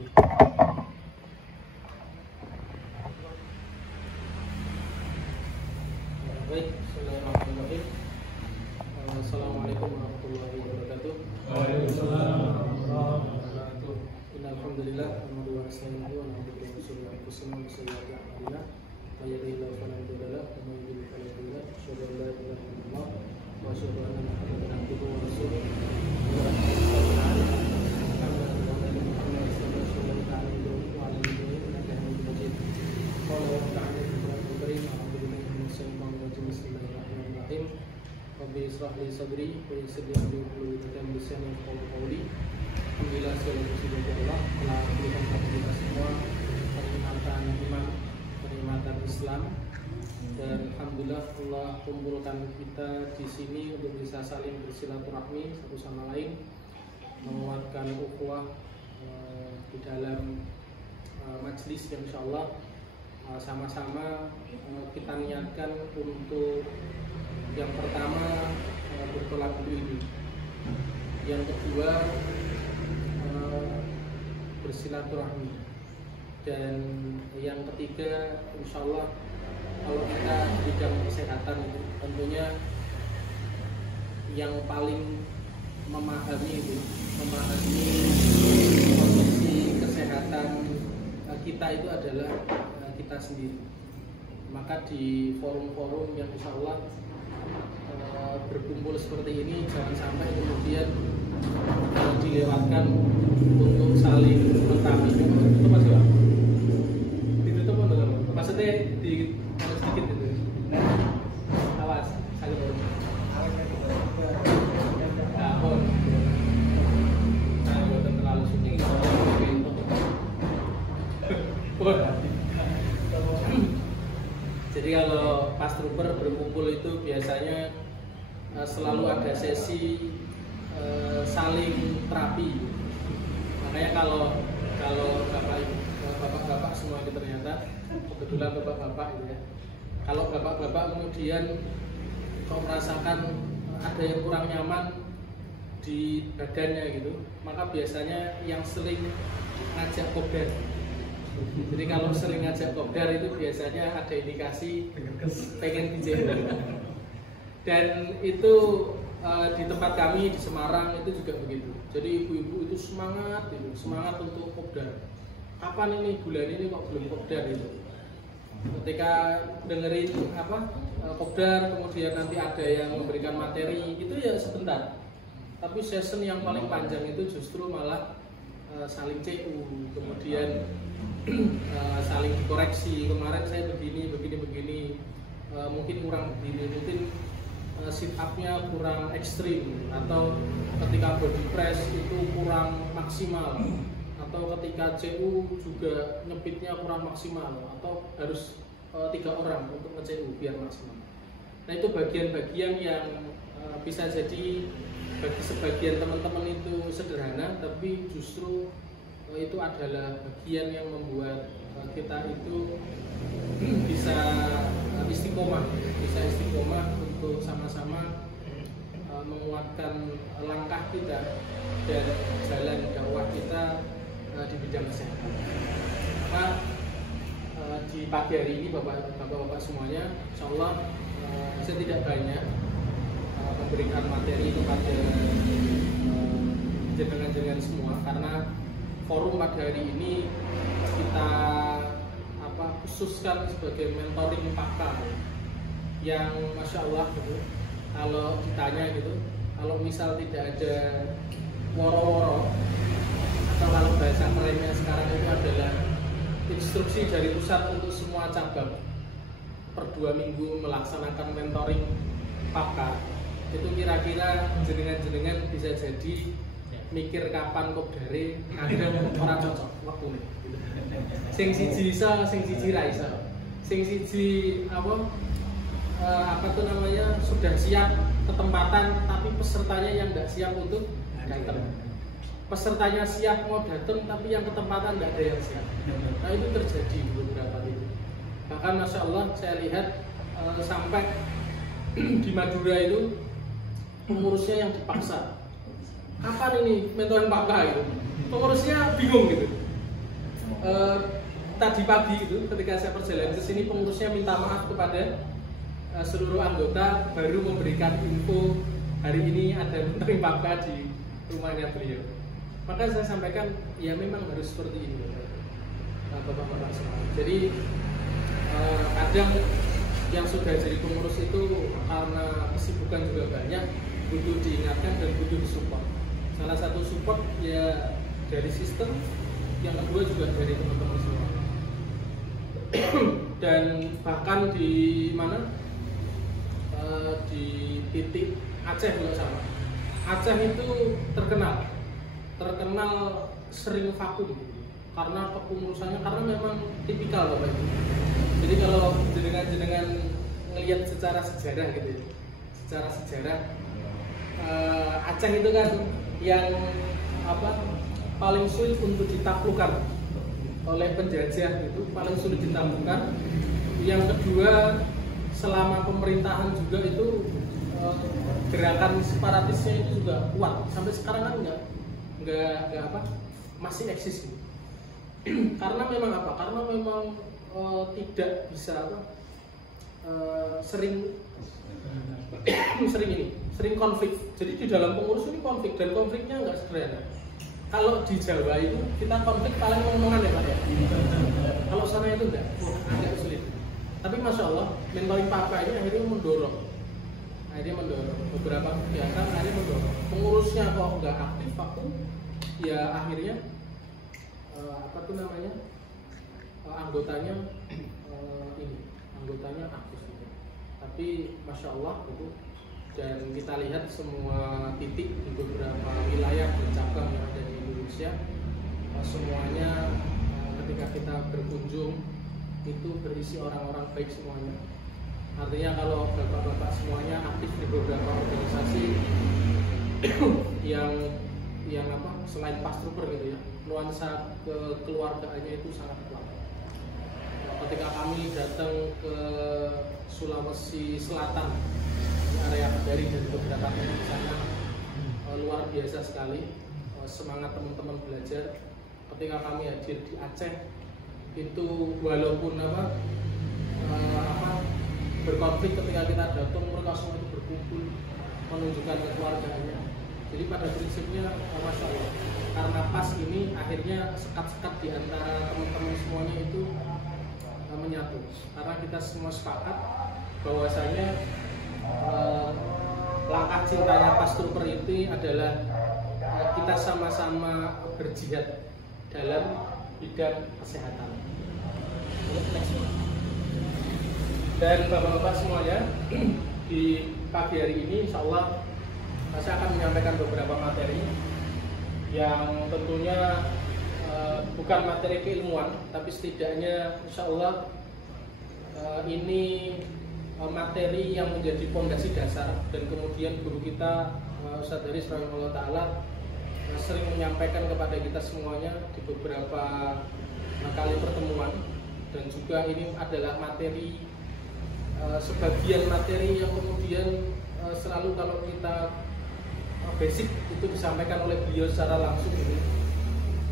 Baik, bismillahirrahmanirrahim. Assalamualaikum warahmatullahi wabarakatuh. Waalaikumsalam warahmatullahi wabarakatuh. Alhamdulillah, nahmaduhu wa nasta'inuhu wa na'udzu billahi min shururi anfusina wa sayyiati a'malina. May yahdihillahu fala mudilla lahu wa may yudlil fala hadiya lahu. Asyhadu an la ilaha illallah wa asyhadu anna Muhammadan abduhu wa rasuluh. Rabbi israh li sadri wa yassir li amri wahlul 'uqdatam min lisani yafqahu qawli. Alhamdulillah segala puji bagi Allah telah memberikan kepada kita semua kenikmatan iman, kenikmatan Islam, dan alhamdulillah Allah kumpulkan kita di sini untuk bisa saling bersilaturahmi satu sama lain, menguatkan ukhuwah di dalam majlis yang insyaallah sama-sama kita niatkan untuk yang pertama bertolak dulu ini, yang kedua bersilaturahmi, dan yang ketiga insyaallah kalau kita di bidang kesehatan itu tentunya yang paling memahami kondisi kesehatan kita itu adalah kita sendiri. Maka di forum-forum yang insyaallah berkumpul seperti ini jangan sampai kemudian dilewatkan untuk saling mentaati. Itu Mas Bang. Ditutup apa? Maksudnya di sedikit gitu. Awas, saling terlalu suci. Jadi kalau pas trooper berkumpul itu biasanya selalu ada sesi saling terapi. Makanya kalau bapak-bapak semua itu ternyata kebetulan bapak-bapak gitu ya. Kalau bapak-bapak kemudian kok merasakan ada yang kurang nyaman di badannya gitu, maka biasanya yang sering ngajak kopdar. Jadi kalau sering ngajak kopdar itu biasanya ada indikasi pengen dijahit. Dan itu di tempat kami di Semarang itu juga begitu. Jadi ibu-ibu itu semangat untuk kopdar. Kapan ini, bulan ini kok belum kopdar itu? Ketika dengerin kopdar, kemudian nanti ada yang memberikan materi, itu ya sebentar. Tapi session yang paling panjang itu justru malah saling CU, kemudian saling dikoreksi. Kemarin saya begini, mungkin kurang begini, mungkin sit up-nya kurang ekstrim, atau ketika body press itu kurang maksimal, atau ketika CU juga nyepitnya kurang maksimal, atau harus 3 orang untuk nge-CU biar maksimal. Nah itu bagian-bagian yang bisa jadi bagi sebagian teman-teman itu sederhana, tapi justru itu adalah bagian yang membuat kita itu bisa istiqomah untuk sama-sama menguatkan langkah kita dan jalan dakwah kita di bidang kesehatan. Maka di pagi hari ini bapak-bapak semuanya, insyaallah saya tidak banyak memberikan materi kepada jenengan-jenengan semua, karena forum pada hari ini kita khususkan sebagai mentoring pakar yang masya Allah gitu. Kalau ditanya gitu, kalau misal tidak ada woro-woro, atau kalau bahasa kerennya sekarang itu adalah instruksi dari pusat untuk semua cabang per 2 minggu melaksanakan mentoring pakar, itu kira-kira jenengan-jenengan bisa jadi mikir kapan kopdare ada orang cocok waktu ini. Sing siji iso, sing siji ra iso. Sing siji sudah siap ketempatan, tapi pesertanya yang tidak siap untuk datang. Pesertanya siap mau datang, tapi yang ketempatan tidak ada yang siap. Nah itu terjadi di beberapa titik. Bahkan masya Allah saya lihat sampai di Madura itu pengurusnya yang dipaksa. Kapan ini mentoring pakar gitu? Pengurusnya bingung gitu. tadi pagi itu ketika saya perjalanan ke sini, pengurusnya minta maaf kepada seluruh anggota, baru memberikan info hari ini ada menteri Papa di rumahnya beliau. Maka saya sampaikan, ya memang harus seperti ini, Bapak-bapak semua. Jadi kadang yang sudah jadi pengurus itu karena kesibukan juga banyak, butuh diingatkan dan butuh disupport. Salah satu support ya dari sistem, yang kedua juga dari teman-teman semua. Dan bahkan di mana, di titik Aceh juga sama. Aceh itu terkenal sering vakum karena kepengurusannya, karena memang tipikal Bapak Ibu. Jadi kalau jenengan ngelihat secara sejarah gitu ya, secara sejarah Aceh itu kan yang paling sulit untuk ditaklukkan oleh penjajah, itu paling sulit ditaklukkan. Yang kedua, selama pemerintahan juga itu gerakan separatisnya itu juga kuat. Sampai sekarang kan nggak masih eksis. Karena memang karena memang tidak bisa sering konflik. Jadi di dalam pengurus ini konflik, dan konfliknya nggak sederhana. Kalau di Jawa itu kita konflik paling ngomong-ngomongan ya Pak ya. Kalau sana itu enggak, agak sulit. Tapi Masya Allah, mentoring Papa ini akhirnya mendorong beberapa kegiatan, akhirnya mendorong. Pengurusnya kok nggak aktif, ya akhirnya anggotanya aktif gitu. Tapi Masya Allah itu, dan kita lihat semua titik di beberapa wilayah dan cabang yang ada di Indonesia, semuanya ketika kita berkunjung itu berisi orang-orang baik semuanya. Artinya kalau bapak-bapak semuanya aktif di beberapa organisasi yang selain Pastrooper gitu ya, nuansa kekeluargaannya itu sangat kuat. Ketika kami datang ke Sulawesi Selatan, di area Kendari dan beberapa tempat di sana, luar biasa sekali semangat teman-teman belajar. Ketika kami hadir di Aceh, itu walaupun berkonflik, ketika kita datang mereka semua itu berkumpul menunjukkan kekeluargaannya. Jadi pada prinsipnya Masya Allah, karena pas ini akhirnya sekat-sekat di antara teman-teman semuanya itu menyatu, karena kita semua sepakat bahwasanya langkah cintanya Pastrooper ini adalah kita sama-sama berjihad dalam bidang kesehatan. Dan bapak-bapak semuanya, di pagi hari ini insya Allah saya akan menyampaikan beberapa materi yang tentunya bukan materi keilmuan, tapi setidaknya insya Allah ini materi yang menjadi fondasi dasar. Dan kemudian guru kita Ustadz Haris rahimahullah ta'ala sering menyampaikan kepada kita semuanya di beberapa kali pertemuan. Dan juga ini adalah materi, sebagian materi yang kemudian selalu kalau kita basic itu disampaikan oleh beliau secara langsung ini.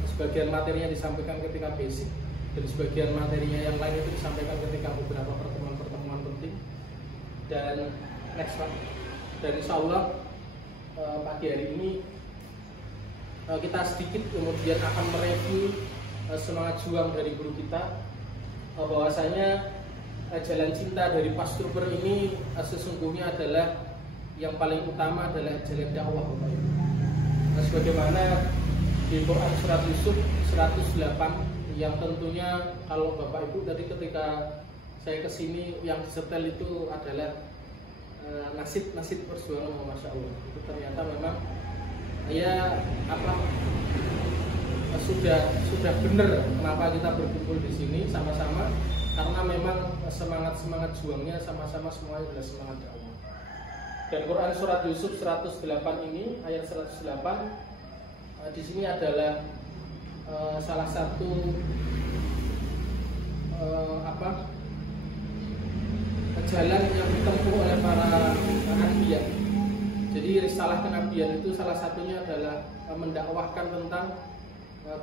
Sebagian materinya disampaikan ketika basic, dan sebagian materinya yang lain itu disampaikan ketika beberapa pertemuan-pertemuan penting. Dan next Pak, dan insya Allah pagi hari ini kita sedikit kemudian akan mereview semangat juang dari guru kita, bahwasanya jalan cinta dari Pastrooper ini sesungguhnya adalah yang paling utama adalah jalan dakwah Bapak Ibu. Sebagaimana di Quran Surat Yusuf 108, yang tentunya kalau Bapak Ibu tadi ketika saya kesini yang disetel itu adalah nasib perjuangan, Masya Allah. Itu ternyata memang ya sudah benar kenapa kita berkumpul di sini sama-sama, karena memang semangat juangnya sama-sama semuanya adalah semangat dakwah. Dan Quran Surat Yusuf 108 ini, ayat 108 di sini adalah salah satu jalan yang ditempuh oleh para nabi. Jadi risalah kenabian itu salah satunya adalah mendakwahkan tentang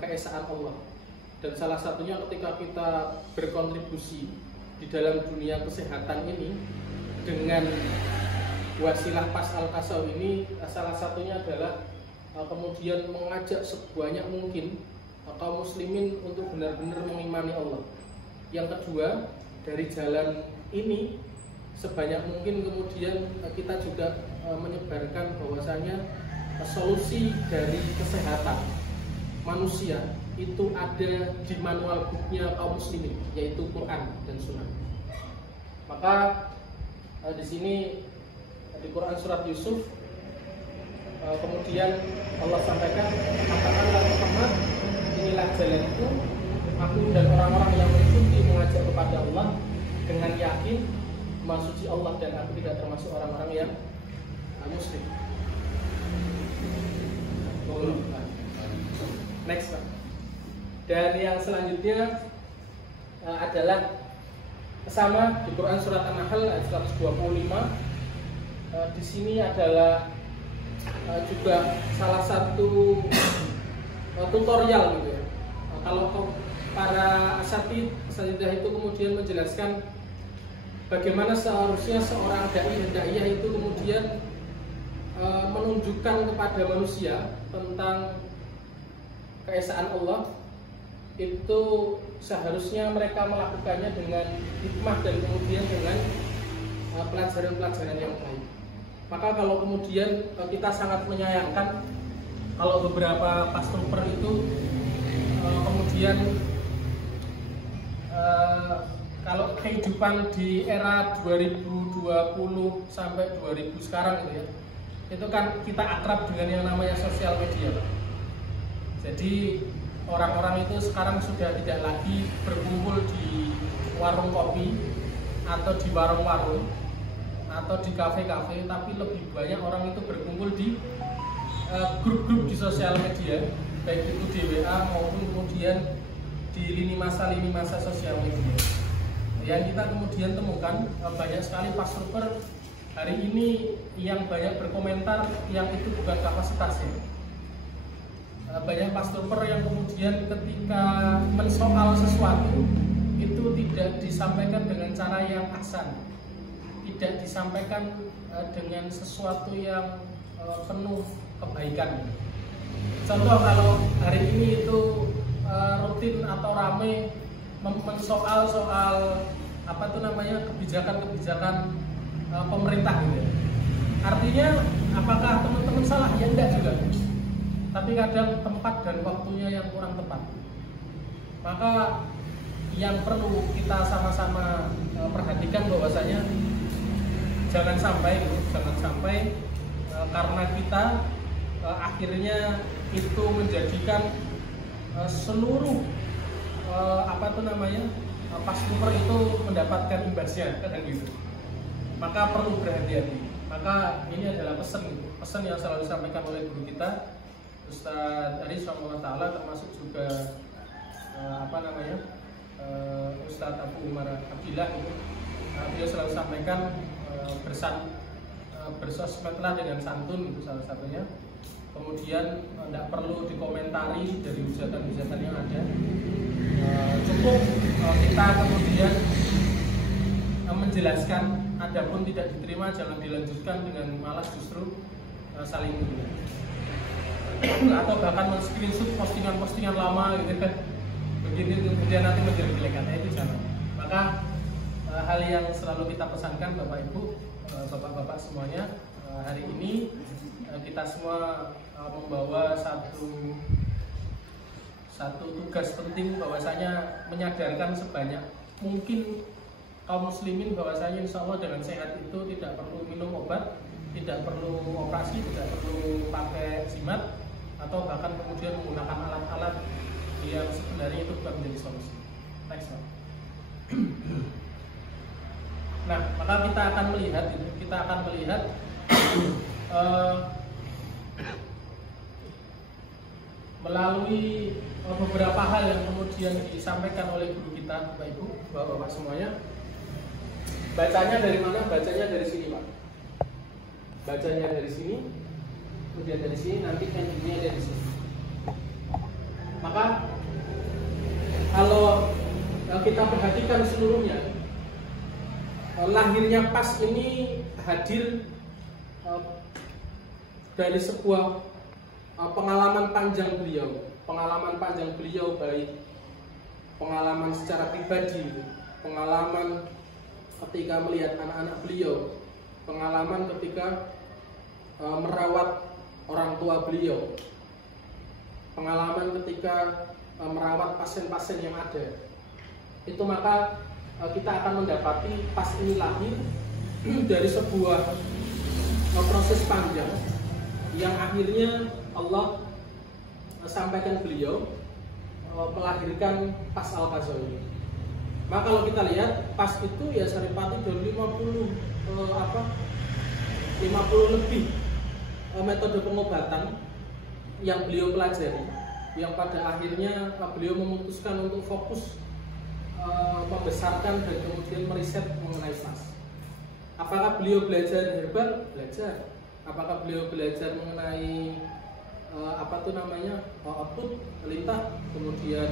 keesaan Allah. dan salah satunya ketika kita berkontribusi di dalam dunia kesehatan ini dengan wasilah Pas Al-Kasau ini, salah satunya adalah kemudian mengajak sebanyak mungkin kaum muslimin untuk benar-benar mengimani Allah. Yang kedua, dari jalan ini sebanyak mungkin kemudian kita juga menyebarkan bahwasanya solusi dari kesehatan manusia itu ada di manual booknya kaum muslimin, yaitu Quran dan Sunnah. Maka di sini di Quran surat Yusuf kemudian Allah sampaikan, katakanlah Muhammad, inilah jalanku, aku dan orang-orang yang mengikuti mengajak kepada Allah dengan yakin Maha Suci Allah dan aku tidak termasuk orang-orang yang muslim. Next, Pak. Dan yang selanjutnya adalah sama di Quran surat An-Nahl ayat 125. Di sini adalah juga salah satu tutorial gitu ya. Kalau para asatidah itu kemudian menjelaskan bagaimana seharusnya seorang daiyah itu kemudian menunjukkan kepada manusia tentang keesaan Allah, itu seharusnya mereka melakukannya dengan hikmah dan kemudian dengan pelajaran-pelajaran yang baik. Maka kalau kemudian kita sangat menyayangkan kalau beberapa pastor itu kemudian kalau kehidupan di era 2020 sampai 2000 sekarang gitu ya, itu kan kita akrab dengan yang namanya sosial media. Jadi orang-orang itu sekarang sudah tidak lagi berkumpul di warung kopi atau di warung-warung atau di kafe-kafe, tapi lebih banyak orang itu berkumpul di grup-grup di sosial media, baik itu di WA maupun kemudian di lini masa sosial media. Yang kita kemudian temukan banyak sekali pastor hari ini yang banyak berkomentar yang itu bukan kapasitasnya. Banyak pastor yang kemudian ketika mensoal sesuatu itu tidak disampaikan dengan cara yang ahsan, tidak disampaikan dengan sesuatu yang penuh kebaikan. Contoh kalau hari ini itu rutin atau rame mensoal apa tuh namanya kebijakan pemerintah gitu. Artinya apakah teman-teman salah? Ya enggak juga. Tapi kadang tempat dan waktunya yang kurang tepat. Maka yang perlu kita sama-sama perhatikan bahwasanya jangan sampai karena kita akhirnya itu menjadikan seluruh pastor itu mendapatkan imbasnya kan gitu. Maka perlu berhati-hati. Maka ini adalah pesan yang selalu disampaikan oleh guru kita Ustadz Aris Taala, termasuk juga Ustadz Abu Umar Abdillah itu. Beliau selalu sampaikan bersosmedlah dengan santun, itu salah satunya. Kemudian tidak perlu dikomentari dari hujatan-hujatan yang ada. Cukup kita kemudian menjelaskan, adapun tidak diterima jangan dilanjutkan dengan malas justru saling menghina. Atau bahkan men-screenshot postingan-postingan lama gitu kan, begitu kemudian nanti menjelek-jelekan, itu jangan. Maka hal yang selalu kita pesankan Bapak Ibu, Bapak-bapak semuanya, hari ini kita semua membawa satu tugas penting, bahwasanya menyadarkan sebanyak mungkin kaum muslimin bahwasanya insya Allah dengan sehat itu tidak perlu minum obat, tidak perlu operasi, tidak perlu pakai jimat, atau bahkan kemudian menggunakan alat-alat yang sebenarnya itu bukan menjadi solusi. Next. Nah, maka kita akan melihat melalui beberapa hal yang kemudian disampaikan oleh guru kita, Bapak Ibu, Bapak semuanya. Bacanya dari mana? Bacanya dari sini, Pak. Bacanya dari sini, kemudian dari sini, nanti endingnya dari sini. Maka kita perhatikan seluruhnya, lahirnya PAS ini hadir dari sebuah pengalaman panjang beliau, baik pengalaman secara pribadi, pengalaman ketika melihat anak-anak beliau, pengalaman ketika merawat orang tua beliau, pengalaman ketika merawat pasien-pasien yang ada. Itu maka kita akan mendapati PAS ini lahir dari sebuah proses panjang yang akhirnya Allah sampaikan beliau melahirkan PAS Al-Ghazali. Maka kalau kita lihat PAS itu ya Saripati dari 50 lebih metode pengobatan yang beliau pelajari, yang pada akhirnya beliau memutuskan untuk fokus membesarkan dan kemudian meriset mengenai PAS. Apakah beliau belajar herbal? Belajar. Apakah beliau belajar mengenai output, lintah, kemudian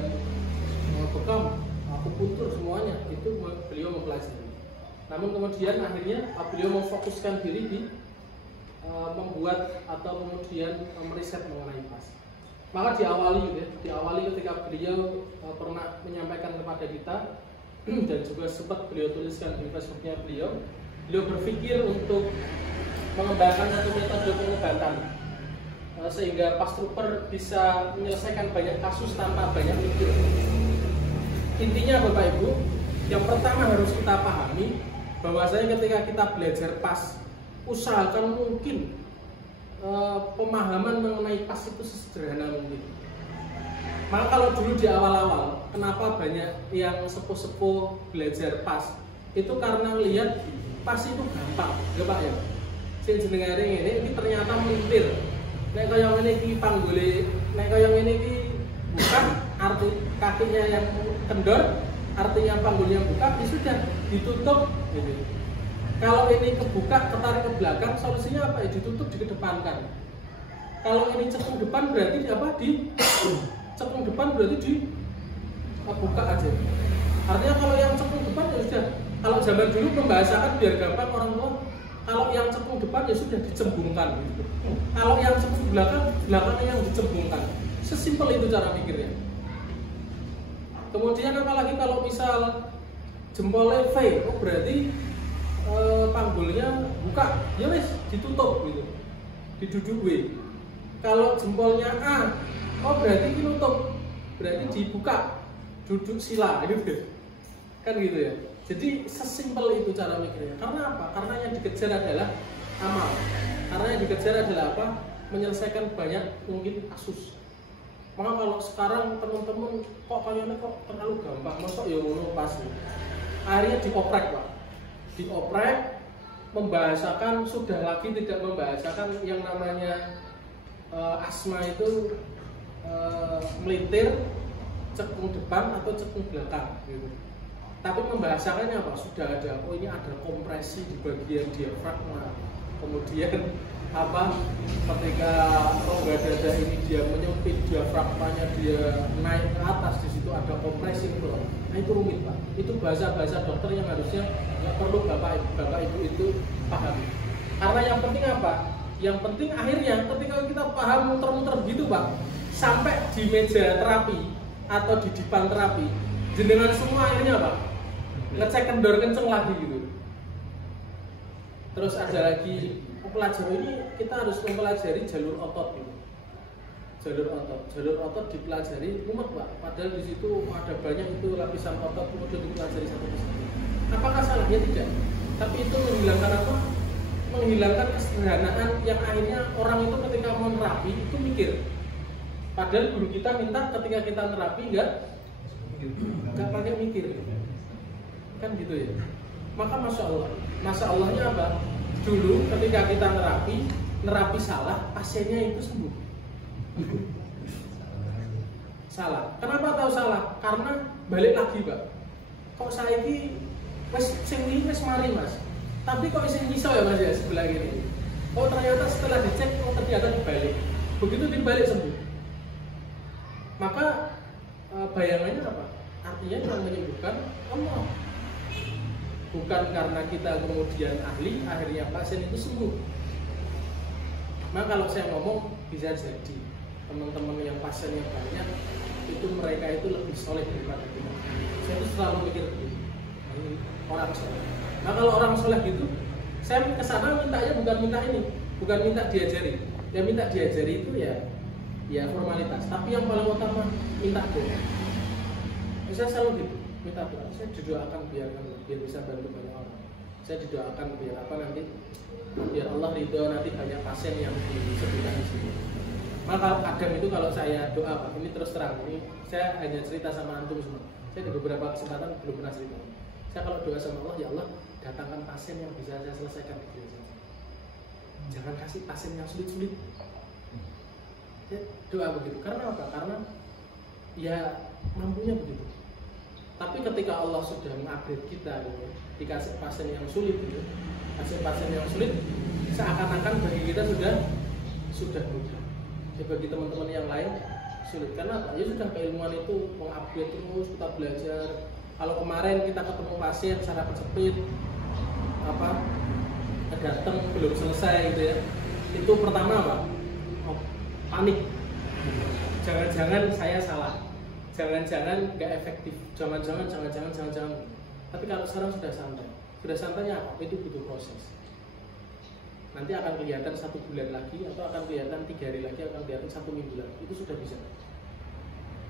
bekam, akupuntur, semuanya itu beliau mempelajari. Namun kemudian akhirnya beliau memfokuskan diri di membuat atau kemudian meriset mengenai PAS. Maka diawali ketika beliau pernah menyampaikan kepada kita dan juga sempat beliau tuliskan di Facebooknya beliau berpikir untuk mengembangkan satu metode pengobatan sehingga PAS Trooper bisa menyelesaikan banyak kasus tanpa banyak mikir. Intinya Bapak Ibu, yang pertama harus kita pahami bahwasanya ketika kita belajar PAS, usahakan mungkin pemahaman mengenai PAS itu sesederhana mungkin. Maka kalau dulu di awal-awal, kenapa banyak yang sepuh-sepuh belajar PAS? Itu karena lihat PAS itu gampang, ya Pak ya. Sing jenenge ini ternyata melintir. Nek kaya ngene iki panggole, nek kaya ngene iki bukan arti kakinya yang kendor, artinya panggulnya buka, ya sudah ditutup gitu. Kalau ini kebuka, ketarik ke belakang, solusinya apa? Ya ditutup, dikedepankan. Kalau ini cekung depan berarti cekung depan berarti buka aja. Artinya kalau yang cekung depan ya sudah. Kalau zaman dulu membahasakan biar gampang orang tua, kalau yang cekung depan ya sudah dicembungkan gitu. Kalau yang cekung belakangnya yang dicembungkan. Sesimpel itu cara pikirnya. Kemudian apalagi kalau misal jempolnya V, berarti panggulnya buka, ya wes ditutup gitu, diduduk W. Kalau jempolnya A, berarti ditutup, berarti dibuka, duduk sila gitu. Kan gitu ya. Jadi sesimpel itu cara mikirnya. Karena apa? Karena yang dikejar adalah amal. Karena yang dikejar adalah apa? Menyelesaikan banyak mungkin kasus. Maka kalau sekarang teman-teman kayaknya terlalu gampang, masuk ya ngono pasti. Akhirnya dioprek Pak. Dioprek, membahasakan, sudah lagi tidak membahasakan yang namanya asma itu melintir, cekung depan atau cekung belakang gitu. Tapi membahasakannya apa? Sudah ada, ini ada kompresi di bagian diafragma. Kemudian ketika rongga dada ini dia menyempit, diafragmanya dia naik ke atas, di situ ada kompresi gitu. Nah itu rumit Pak. Itu bahasa-bahasa dokter yang harusnya nggak perlu Bapak Ibu itu pahami. Karena yang penting apa? Yang penting akhirnya ketika kita paham muter-muter begitu Pak, sampai di meja terapi atau di dipan terapi, jenengan semua akhirnya apa? Ngecek kendor kenceng lagi gitu. Terus ada lagi pelajaran ini, kita harus mempelajari jalur otot gitu. Jalur otot dipelajari mumet Pak. Padahal di situ ada banyak itu lapisan otot, kemudian dipelajari satu persatu. Apakah salahnya? Tidak. Tapi itu menghilangkan apa? Menghilangkan kesederhanaan yang akhirnya orang itu ketika mau terapi itu mikir. Padahal guru kita minta ketika kita terapi nggak pakai mikir. Kan gitu ya. Maka Masya Allahnya apa? Dulu ketika kita nerapi salah, pasiennya itu sembuh. Salah. Kenapa tahu salah? Karena balik lagi Pak. Kok saya ini wes mari Mas. Tapi kok iseng iso ya Mas ya sebelah ini. Ternyata setelah dicek ternyata dibalik. Begitu dibalik sembuh. Maka bayangannya apa? artinya yang menyembuhkan Allah. Bukan karena kita kemudian ahli, akhirnya pasien itu sembuh. Maka kalau saya ngomong, bisa jadi teman-teman yang pasiennya banyak, itu mereka itu lebih soleh daripada kita. Saya itu selalu mikir begini, ini orang soleh. Nah kalau orang soleh gitu, saya kesana mintanya bukan minta ini, bukan minta diajari. Yang minta diajari itu ya formalitas. Tapi yang paling utama minta doa. Saya selalu gitu, minta doa. Saya didoakan biar bisa bantu banyak orang. Saya didoakan biar apa nanti, biar Allah ridho nanti banyak pasien yang disebutkan di sini. Maka kadang itu kalau saya doa, Pak, ini terus terang, ini saya hanya cerita sama antum semua. Saya di beberapa kesempatan belum pernah cerita. Saya kalau doa sama Allah, ya Allah datangkan pasien yang bisa saya selesaikan di dunia saja. Jangan kasih pasien yang sulit-sulit. Ya, doa begitu. Karena apa? Karena ya mampunya begitu. Tapi ketika Allah sudah mengupgrade kita, gitu, dikasih pasien yang sulit, gitu, kasih pasien yang sulit, seakan-akan bagi kita sudah mudah. Ya, bagi teman-teman yang lain sulit. Karena apa? Ya sudah keilmuan itu mengupgrade terus, kita belajar. Kalau kemarin kita ketemu pasien secara kejepit, datang belum selesai gitu ya, itu pertama Pak, panik. Jangan-jangan saya salah, jangan-jangan nggak efektif, jangan-jangan. Tapi kalau sekarang sudah santainya apa? Itu butuh proses. Nanti akan kelihatan 1 bulan lagi, atau akan kelihatan 3 hari lagi, akan kelihatan 1 minggu lagi. Itu sudah bisa.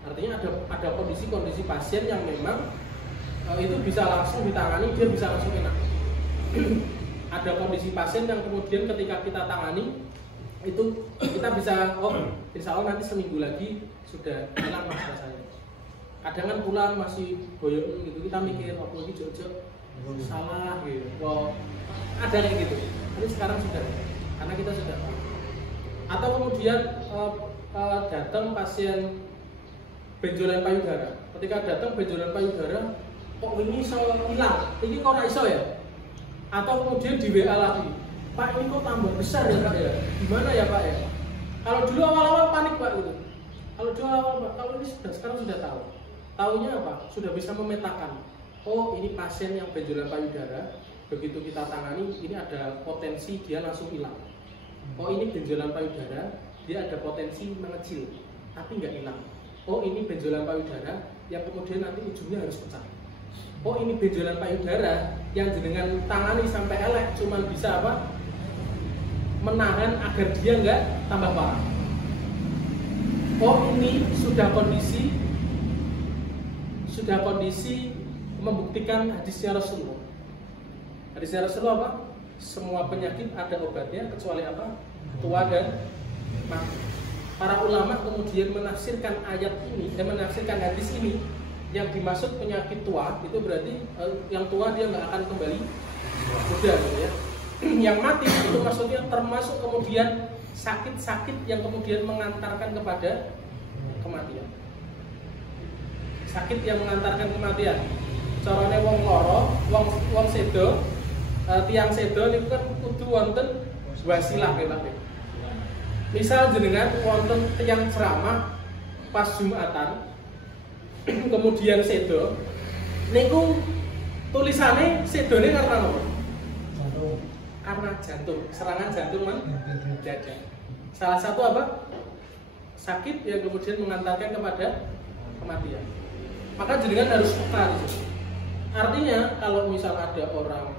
Artinya ada kondisi-kondisi pasien yang memang itu bisa langsung ditangani, dia bisa langsung enak. Ada kondisi pasien yang kemudian ketika kita tangani itu kita bisa, insya Allah nanti seminggu lagi sudah hilang mas rasanya. Kadang kan pulang masih boyong gitu, kita mikir ini jojok salah gitu. Ada kayak gitu. Tapi sekarang sudah, karena kita sudah tahu. Atau kemudian datang pasien benjolan payudara. Ketika datang benjolan payudara, kok ini iso hilang? Ini kok ora iso ya? Atau kemudian di WA lagi, Pak ini kok tambah besar ya Pak ya? Gimana ya Pak ya? Kalau dulu awal-awal panik Pak gitu. Kalau dulu awal Pak, kalau ini sekarang sudah tahu. Taunya apa? Sudah bisa memetakan. Oh ini pasien yang benjolan payudara. Begitu kita tangani, ini ada potensi dia langsung hilang. Oh ini benjolan payudara, dia ada potensi mengecil, tapi nggak hilang. Oh ini benjolan payudara yang kemudian nanti ujungnya harus pecah. Oh ini benjolan payudara yang dengan tangani sampai elek cuman bisa apa? Menahan agar dia nggak tambah parah. Oh ini sudah kondisi membuktikan hadisnya Rasulullah. Hadisnya Rasulullah apa? Semua penyakit ada obatnya kecuali apa? Tua dan mati. Para ulama kemudian menafsirkan ayat ini, menafsirkan hadis ini, yang dimaksud penyakit tua itu berarti yang tua dia nggak akan kembali muda gitu ya. Yang mati itu maksudnya termasuk kemudian sakit-sakit yang kemudian mengantarkan kepada kematian. Sakit yang mengantarkan kematian. Carane wong loro, wong sedo, tiang sedo itu kan kudu wonten wasilah gitu. Misal jenengan wonten tiang ceramah pas Jumatan, kemudian sedo, niku tulisannya sedone karena apa? Jantung. Karena jantung, serangan jantung mendadak. Salah satu apa? Sakit yang kemudian mengantarkan kepada kematian. Maka jenengan harus peka di situ. Artinya kalau misal ada orang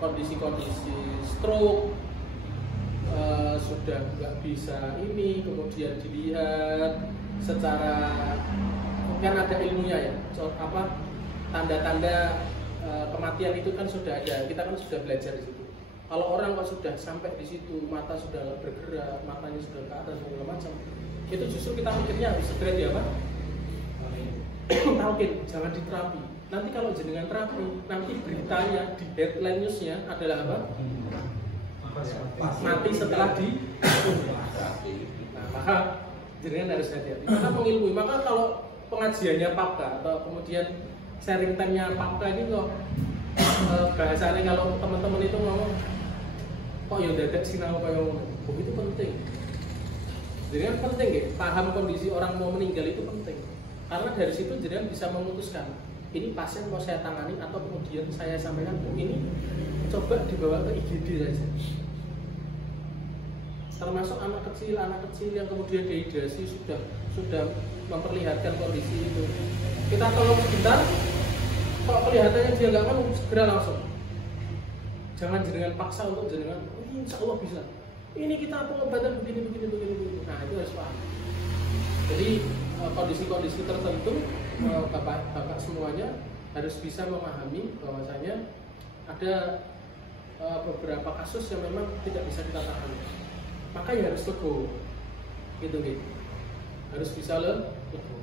kondisi-kondisi stroke, sudah nggak bisa ini, kemudian dilihat secara kan ada ilmunya ya, tanda-tanda kematian itu kan sudah ada, kita kan sudah belajar di situ. Kalau orang kok sudah sampai di situ, mata sudah bergerak, matanya sudah ke atas segala macam, itu justru kita mikirnya harus segera dia apa? Talkin, jangan diterapi. Nanti kalau jenengan terapi, nanti beritanya di headline newsnya adalah apa? Mati setelah di. Nah, maka jenengan harus hati-hati. Maka mengilmui. Maka kalau pengajiannya Papka atau kemudian sharing time-nya Papka ini kok bahasanya kalau teman-teman itu ngomong kok ya dadak sinau kayak ngomong, itu penting. Jadi kan penting ya, paham kondisi orang mau meninggal itu penting. Karena dari situ jenengan bisa memutuskan ini pasien mau saya tangani atau kemudian saya sampaikan ini coba dibawa ke IGD saja. Termasuk anak kecil yang kemudian dehidrasi sudah memperlihatkan kondisi itu. Kita tolong sebentar, kalau kelihatannya dia nggak mau segera langsung. Jangan jenengan paksa untuk jenengan, insya Allah bisa. Ini kita pengobatan begini. Nah itu harus paham. Jadi kondisi-kondisi tertentu bapak semuanya harus bisa memahami bahwasanya ada beberapa kasus yang memang tidak bisa kita tahan. Maka ya harus legowo, gitu. Harus bisa legowo.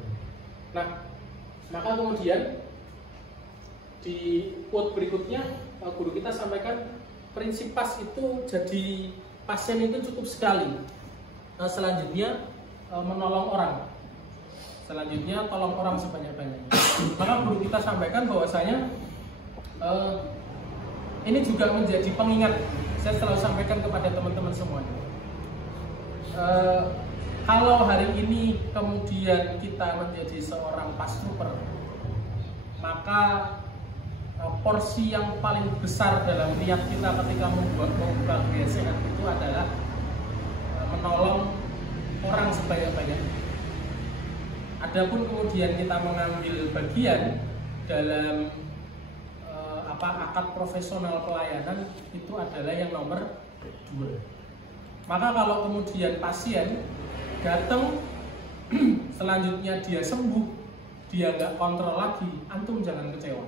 Nah, maka kemudian di quote berikutnya guru kita sampaikan prinsip PAS itu jadi pasien itu cukup sekali. Selanjutnya menolong orang. Selanjutnya tolong orang sebanyak-banyaknya. Maka guru kita sampaikan bahwasanya ini juga menjadi pengingat. Saya selalu sampaikan kepada teman-teman semuanya. Kalau hari ini kemudian kita menjadi seorang pastrooper, maka porsi yang paling besar dalam niat kita ketika membuka GSN itu adalah menolong orang sebanyak-banyaknya. Adapun kemudian kita mengambil bagian dalam akad profesional pelayanan itu adalah yang nomor 2. Maka kalau kemudian pasien datang selanjutnya dia sembuh, dia nggak kontrol lagi, antum jangan kecewa.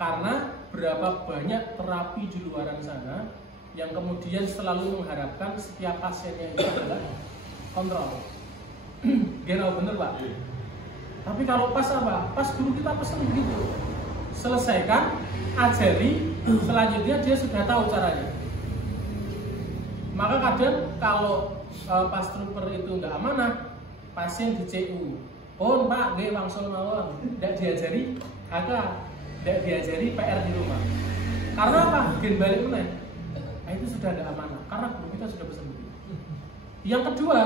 Karena berapa banyak terapi di luar sana yang kemudian selalu mengharapkan setiap pasiennya itu adalah kontrol. Genau bener Pak. Tapi kalau pas apa? Pas guru kita pesan begitu. Selesaikan, ajari, selanjutnya dia sudah tahu caranya. Maka kadang kalau pastrooper itu nggak amanah, pasien di CU. Oh Pak, nggih langsung mawon. Ndak diajari HK, ndak diajari PR di rumah. Karena apa? Gen balik meneh. Nah, itu sudah nggak amanah. Karena guru kita sudah pesan begitu. Yang kedua,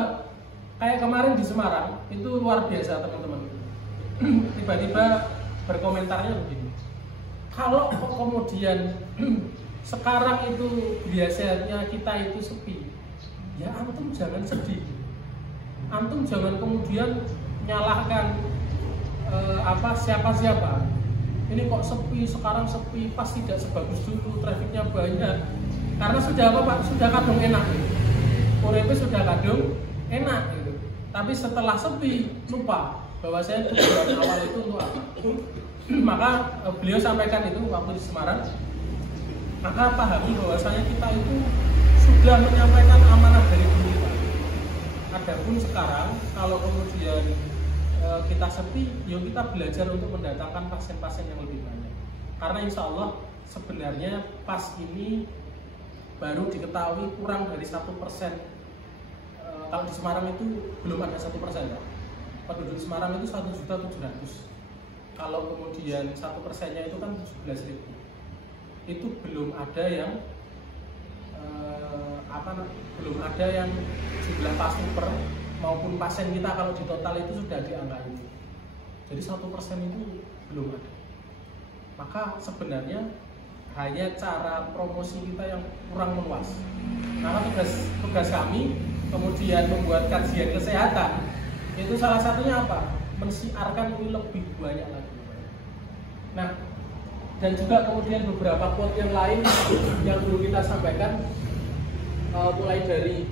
kayak kemarin di Semarang itu luar biasa teman-teman. Tiba-tiba berkomentarnya begini. Kalau kemudian sekarang itu biasanya kita itu sepi, ya antum jangan sedih. Antum jangan kemudian nyalahkan siapa-siapa. Ini kok sepi, sekarang sepi, pas tidak sebagus dulu, trafiknya banyak. Karena sudah apa Pak? Sudah kadung enak. Uripnya sudah kadung enak gitu. Tapi setelah sepi lupa bahwa saya tujuan awal itu untuk apa. Maka beliau sampaikan itu waktu di Semarang. Maka pahami bahwasanya kita itu sudah menyampaikan amanah dari dulu Pak. Adapun sekarang kalau kemudian kita sepi, yuk kita belajar untuk mendatangkan pasien-pasien yang lebih banyak. Karena insya Allah sebenarnya PAS ini baru diketahui kurang dari 1%. Kalau di Semarang itu belum ada 1% Pak. Penduduk Semarang itu 1.700.000. Kalau kemudian 1%-nya itu kan 17.000. Itu belum ada yang belum ada yang jumlah pastrooper maupun pasien kita kalau di total itu sudah di angka itu. Jadi 1% itu belum ada. Maka sebenarnya hanya cara promosi kita yang kurang meluas. Maka tugas kami kemudian membuat kajian kesehatan itu salah satunya apa? Mensiarkan ini lebih banyak lagi. Nah, dan juga kemudian beberapa quote yang lain yang dulu kita sampaikan, mulai dari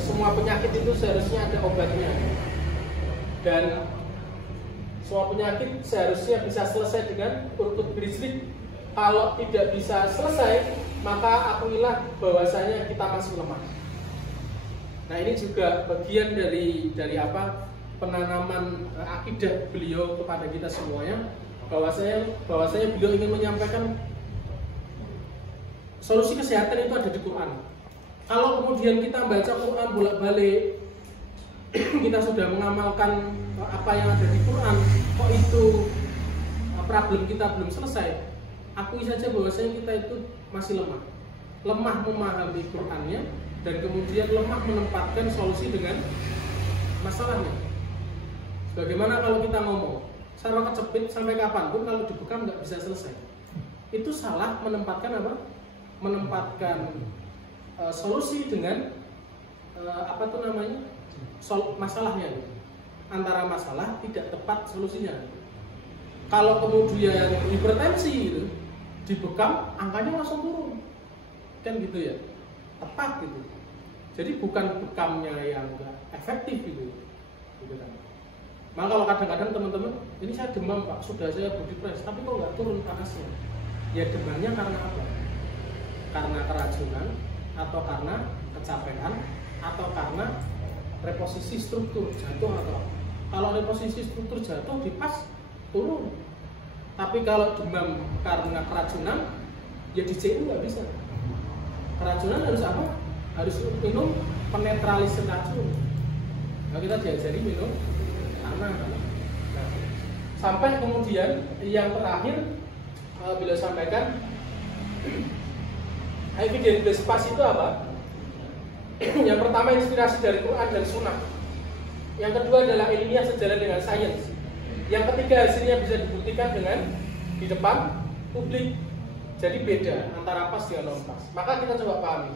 semua penyakit itu seharusnya ada obatnya, dan semua penyakit seharusnya bisa selesai dengan urut berisrik. Kalau tidak bisa selesai, maka akuilah bahwasanya kita masih lemah. Nah, ini juga bagian dari penanaman akidah beliau kepada kita semuanya, bahwasanya beliau ingin menyampaikan solusi kesehatan itu ada di Quran. Kalau kemudian kita baca Quran bolak-balik, kita sudah mengamalkan apa yang ada di Quran, kok itu problem kita belum selesai, akui saja bahwasanya kita itu masih lemah memahami Qurannya, dan kemudian lemah menempatkan solusi dengan masalahnya. Bagaimana kalau kita ngomong saraf kejepit sampai kapanpun kalau dibekam nggak bisa selesai. Itu salah menempatkan apa? Menempatkan solusi dengan apa tuh namanya? Masalahnya. Antara masalah tidak tepat solusinya. Kalau kemudian hipertensi gitu, dibekam angkanya langsung turun. Kan gitu ya. Tepat gitu. Jadi bukan bekamnya yang enggak efektif gitu kan. Maka kalau kadang-kadang teman-teman, ini saya demam Pak, sudah saya body press, tapi kok nggak turun panasnya? Ya demamnya karena apa? Karena keracunan, atau karena kecapean, atau karena reposisi struktur jatuh atau apa? Kalau reposisi struktur jatuh dipas turun. Tapi kalau demam karena keracunan, ya di CU nggak bisa. Keracunan harus apa? Harus minum penetralisir racun. Nah, kita diajari minum tanah. Nah, sampai kemudian yang terakhir beliau sampaikan evidence based itu apa? Yang pertama inspirasi dari Quran dan Sunnah. Yang kedua adalah ilmiah sejalan dengan sains. Yang ketiga hasilnya bisa dibuktikan dengan di depan publik. Jadi beda antara pas dengan non pas. Maka kita coba pahami.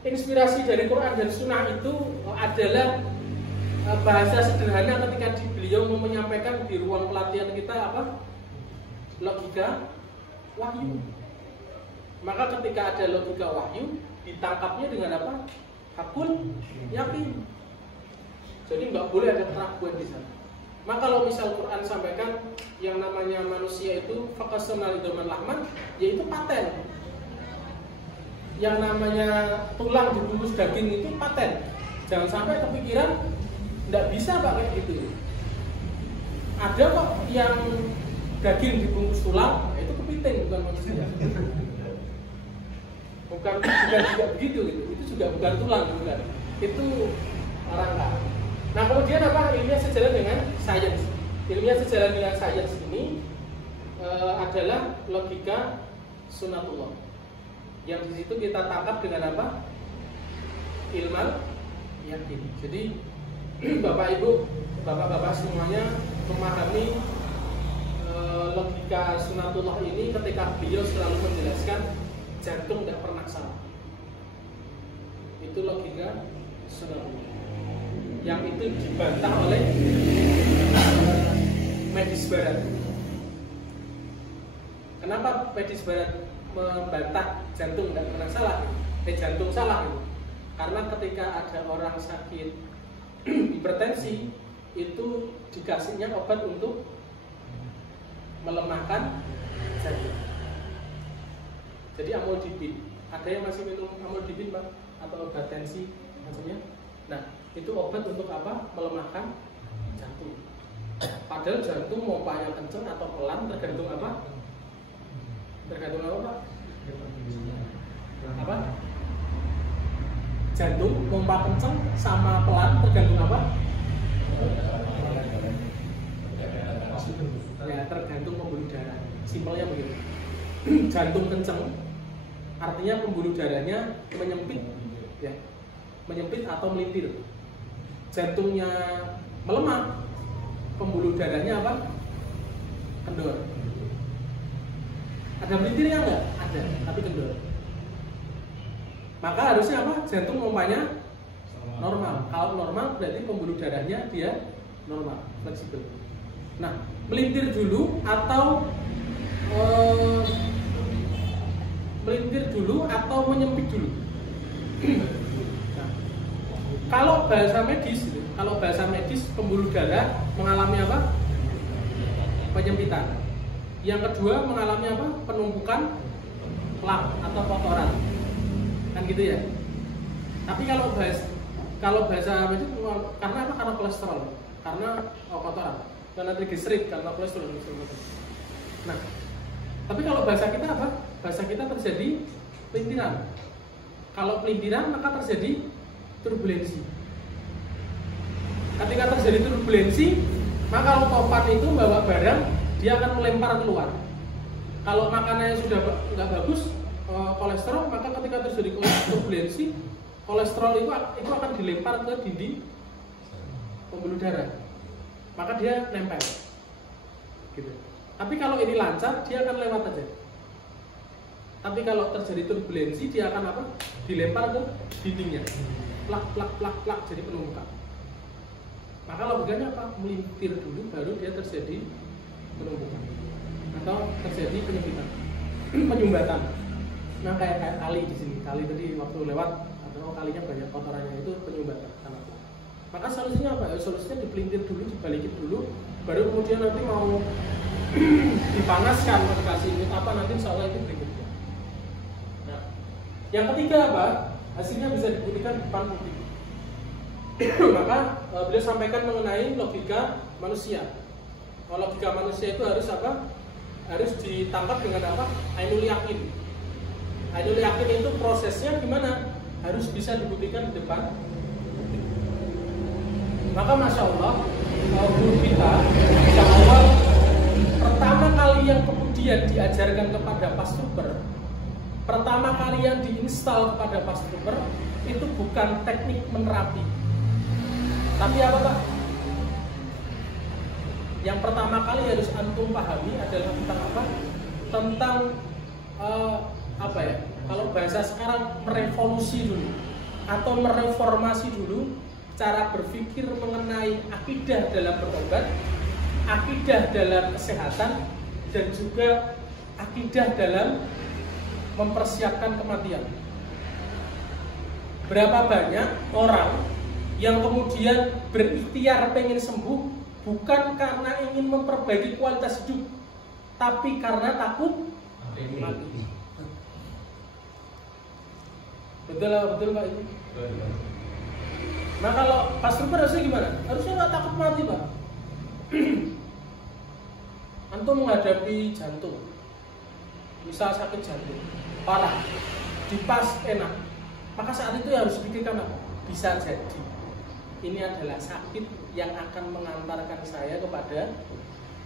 Inspirasi dari Quran dan Sunnah itu adalah bahasa sederhana ketika beliau mau menyampaikan di ruang pelatihan kita apa? Logika wahyu. Maka ketika ada logika wahyu, ditangkapnya dengan apa? Hakul yakin. Jadi nggak boleh ada keraguan di sana. Maka kalau misal Quran sampaikan yang namanya manusia itu fakasonal idoman lahman, yaitu paten. Yang namanya tulang dibungkus daging itu paten. Jangan sampai kepikiran nggak bisa Pak kayak gitu. Ada kok yang daging dibungkus tulang, itu kepiting bukan manusia. Bukan juga begitu gitu. Itu juga bukan tulang bukan. Itu rangka. Nah kemudian apa? Ilmiah sejalan dengan sains. Ilmiah sejalan dengan sains ini adalah logika sunatullah. Yang di situ kita tangkap dengan apa? Ilmu yakin. Jadi Bapak Ibu, Bapak-bapak semuanya memahami logika sunatullah ini ketika beliau selalu menjelaskan jantung tidak pernah salah. Itu logika sunatullah. Yang itu dibantah oleh medis barat. Kenapa medis barat membantah jantung tidak pernah salah? Jantung salah itu. Karena ketika ada orang sakit hipertensi itu dikasihnya obat untuk melemahkan jantung. Jadi amlodipin. Ada yang masih minum amlodipin Pak? Atau obat tensi maksudnya? Nah, itu obat untuk apa? Melemahkan jantung. Padahal jantung mompanya kenceng atau pelan tergantung apa? Tergantung apa Pak? Apa? Jantung pompa kenceng sama pelan tergantung apa? Ya tergantung pembuluh darah. Simpelnya begitu. Jantung kenceng artinya pembuluh darahnya menyempit, ya, menyempit atau melintir. Jantungnya melemah, pembuluh darahnya apa? Kendor. Ada melintirnya enggak? Ada, tapi kendor. Maka harusnya apa? Jantung pompanya normal. Kalau normal berarti pembuluh darahnya dia normal, fleksibel. Nah, melintir dulu atau menyempit dulu. Nah, kalau bahasa medis pembuluh darah mengalami apa? Penyempitan. Yang kedua mengalami apa? Penumpukan plak atau kotoran. Kan gitu ya. Tapi kalau bahasa medis karena apa? Karena kolesterol, karena kotoran, karena trigliserid, karena kolesterol. Nah, tapi kalau bahasa kita apa? Bahasa kita terjadi pelintiran. Kalau pelintiran maka terjadi turbulensi. Ketika terjadi turbulensi, maka kalau topan itu membawa barang, dia akan melempar keluar. Kalau makanannya sudah nggak bagus, kolesterol, maka ketika terjadi turbulensi, kolesterol itu akan dilempar ke dinding pembuluh darah, maka dia nempel gitu. Tapi kalau ini lancar, dia akan lewat aja. Tapi kalau terjadi turbulensi, dia akan apa? Dilempar ke dindingnya, plak plak plak plak, jadi penumpukan. Maka logikanya apa? Melintir dulu, baru dia terjadi penumpukan atau terjadi penyempitan, penyumbatan. Nah kayak kali di sini, kali tadi waktu lewat, atau kalinya banyak kotorannya, itu penyumbatan. Maka solusinya apa? Solusinya dipelintir dulu, dibalikin dulu, baru kemudian nanti mau dipanaskan, mau dikasih ini apa, nanti insya Allah itu berikutnya. Nah, yang ketiga apa? Hasilnya bisa dibuktikan di depan publik. Maka beliau sampaikan mengenai logika manusia. Logika manusia itu harus apa? Harus ditangkap dengan apa? Ainul yakin. Ainul yakin itu prosesnya gimana? Harus bisa dibuktikan di depan. Maka masya Allah, guru kita yang awal pertama kali yang kemudian diajarkan kepada Pasturber, pertama kali yang diinstal kepada Pasturber itu bukan teknik menerapi, tapi apa Pak? Yang pertama kali harus antum pahami adalah tentang apa? Tentang apa ya? Kalau bahasa sekarang merevolusi dulu atau mereformasi dulu cara berpikir mengenai akidah dalam berobat, akidah dalam kesehatan, dan juga akidah dalam mempersiapkan kematian. Berapa banyak orang yang kemudian berikhtiar pengen sembuh bukan karena ingin memperbaiki kualitas hidup, tapi karena takut mati. Betul Pak itu? Nah kalau Pasturber harusnya gimana? Harusnya nggak takut mati Pak. Antum menghadapi jantung, misal sakit jantung parah, dipas enak, maka saat itu harus pikirkan apa? Bisa jadi ini adalah sakit yang akan mengantarkan saya kepada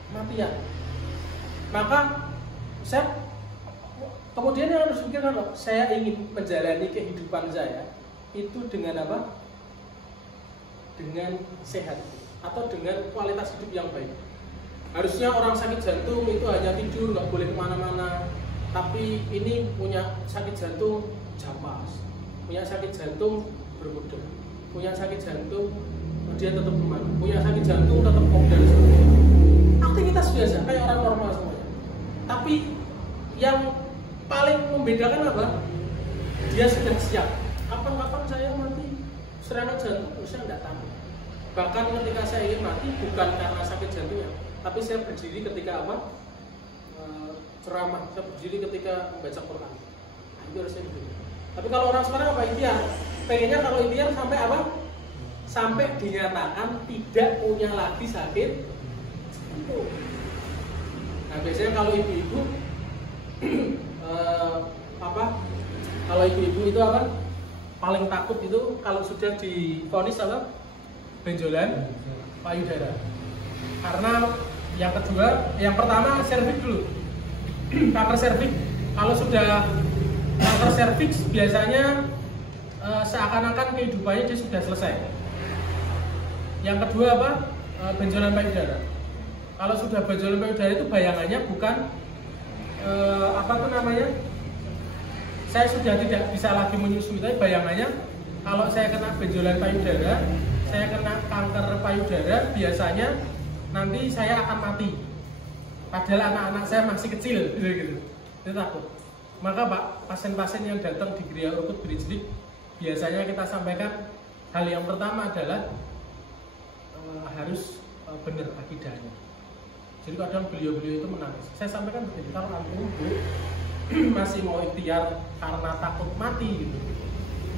kematian. Maka saya kemudian yang harus pikirkan apa? Saya ingin menjalani kehidupan saya itu dengan apa? Dengan sehat atau dengan kualitas hidup yang baik. Harusnya orang sakit jantung itu hanya tidur, nggak boleh kemana-mana. Tapi ini punya sakit jantung jampas, punya sakit jantung bermuda, punya sakit jantung dia tetap kemana, punya sakit jantung tetap kopdar seperti itu. Aktivitas biasa kayak orang normal semuanya. Tapi yang paling membedakan apa? Dia sudah siap. Kapan-kapan saya mati serangan jantung, saya tidak takut. Bahkan ketika saya ingin mati bukan karena sakit jantungnya, tapi saya berdiri ketika apa? Ceramah, saya berdiri ketika membaca Quran. Nah, itu harusnya berdiri. Tapi kalau orang sekarang apa? Ikhtiar. Pengennya kalau ikhtiar sampai apa? Sampai dinyatakan tidak punya lagi sakit jantung. Nah biasanya kalau ibu-ibu apa? Kalau ibu-ibu itu apa? Paling takut itu kalau sudah divonis apa? Benjolan payudara. Karena yang kedua, yang pertama serviks dulu. Kanker serviks. Kalau sudah kanker serviks biasanya seakan-akan kehidupannya dia sudah selesai. Yang kedua apa? Benjolan payudara. Kalau sudah benjolan payudara itu bayangannya bukan apa tuh namanya? Saya sudah tidak bisa lagi menyusui, tapi bayangannya kalau saya kena benjolan payudara, saya kena kanker payudara, biasanya nanti saya akan mati. Padahal anak-anak saya masih kecil, gitu. Itu takut. Maka Pak, pasien-pasien yang datang di Gria Urkut Bridgelift, biasanya kita sampaikan hal yang pertama adalah harus benar akidahnya. Jadi kadang beliau-beliau itu menangis. Saya sampaikan begini, kalau antum masih mau ikhtiar karena takut mati gitu,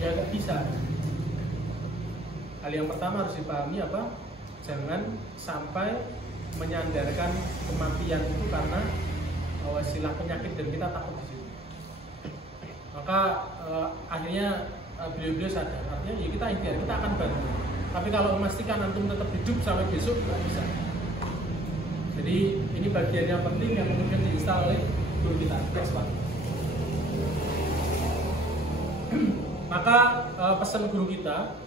ya nggak bisa. Hal yang pertama harus dipahami apa? Jangan sampai menyandarkan kematian itu karena wasilah penyakit dan kita takut di situ. Maka akhirnya beliau-beliau sadar, artinya ya kita ikhtiar, kita akan bantu. Tapi kalau memastikan antum tetap hidup sampai besok nggak bisa. Jadi ini bagian yang penting yang kemudian diinstal oleh guru kita. Next one. Maka pesan guru kita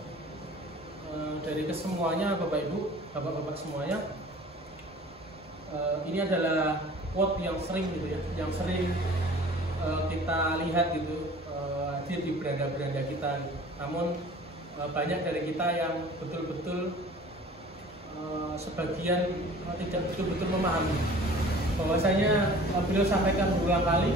dari kesemuanya Bapak Ibu, Bapak-bapak semuanya, ini adalah quote yang sering gitu ya, yang sering kita lihat gitu hadir di beranda-beranda kita gitu. Namun banyak dari kita yang betul-betul sebagian tidak betul-betul memahami bahwasanya beliau sampaikan berulang kali,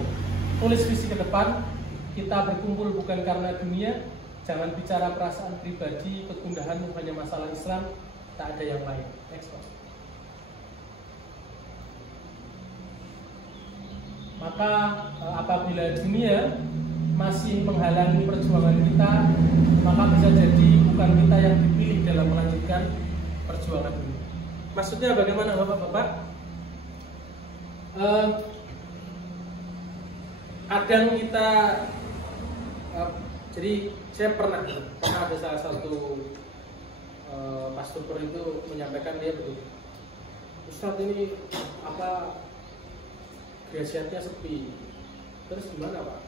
tulis visi ke depan, kita berkumpul bukan karena dunia, jangan bicara perasaan pribadi, kegundahan hanya masalah Islam, tak ada yang lain. Next one. Maka apabila dunia masih menghalangi perjuangan kita, maka bisa jadi bukan kita yang dipilih dalam melanjutkan perjuangan ini. Maksudnya bagaimana Bapak-bapak? Kadang kita jadi saya pernah ada salah satu pastor itu menyampaikan, dia begitu, Ustadz ini apa grasiatnya sepi, terus gimana Pak?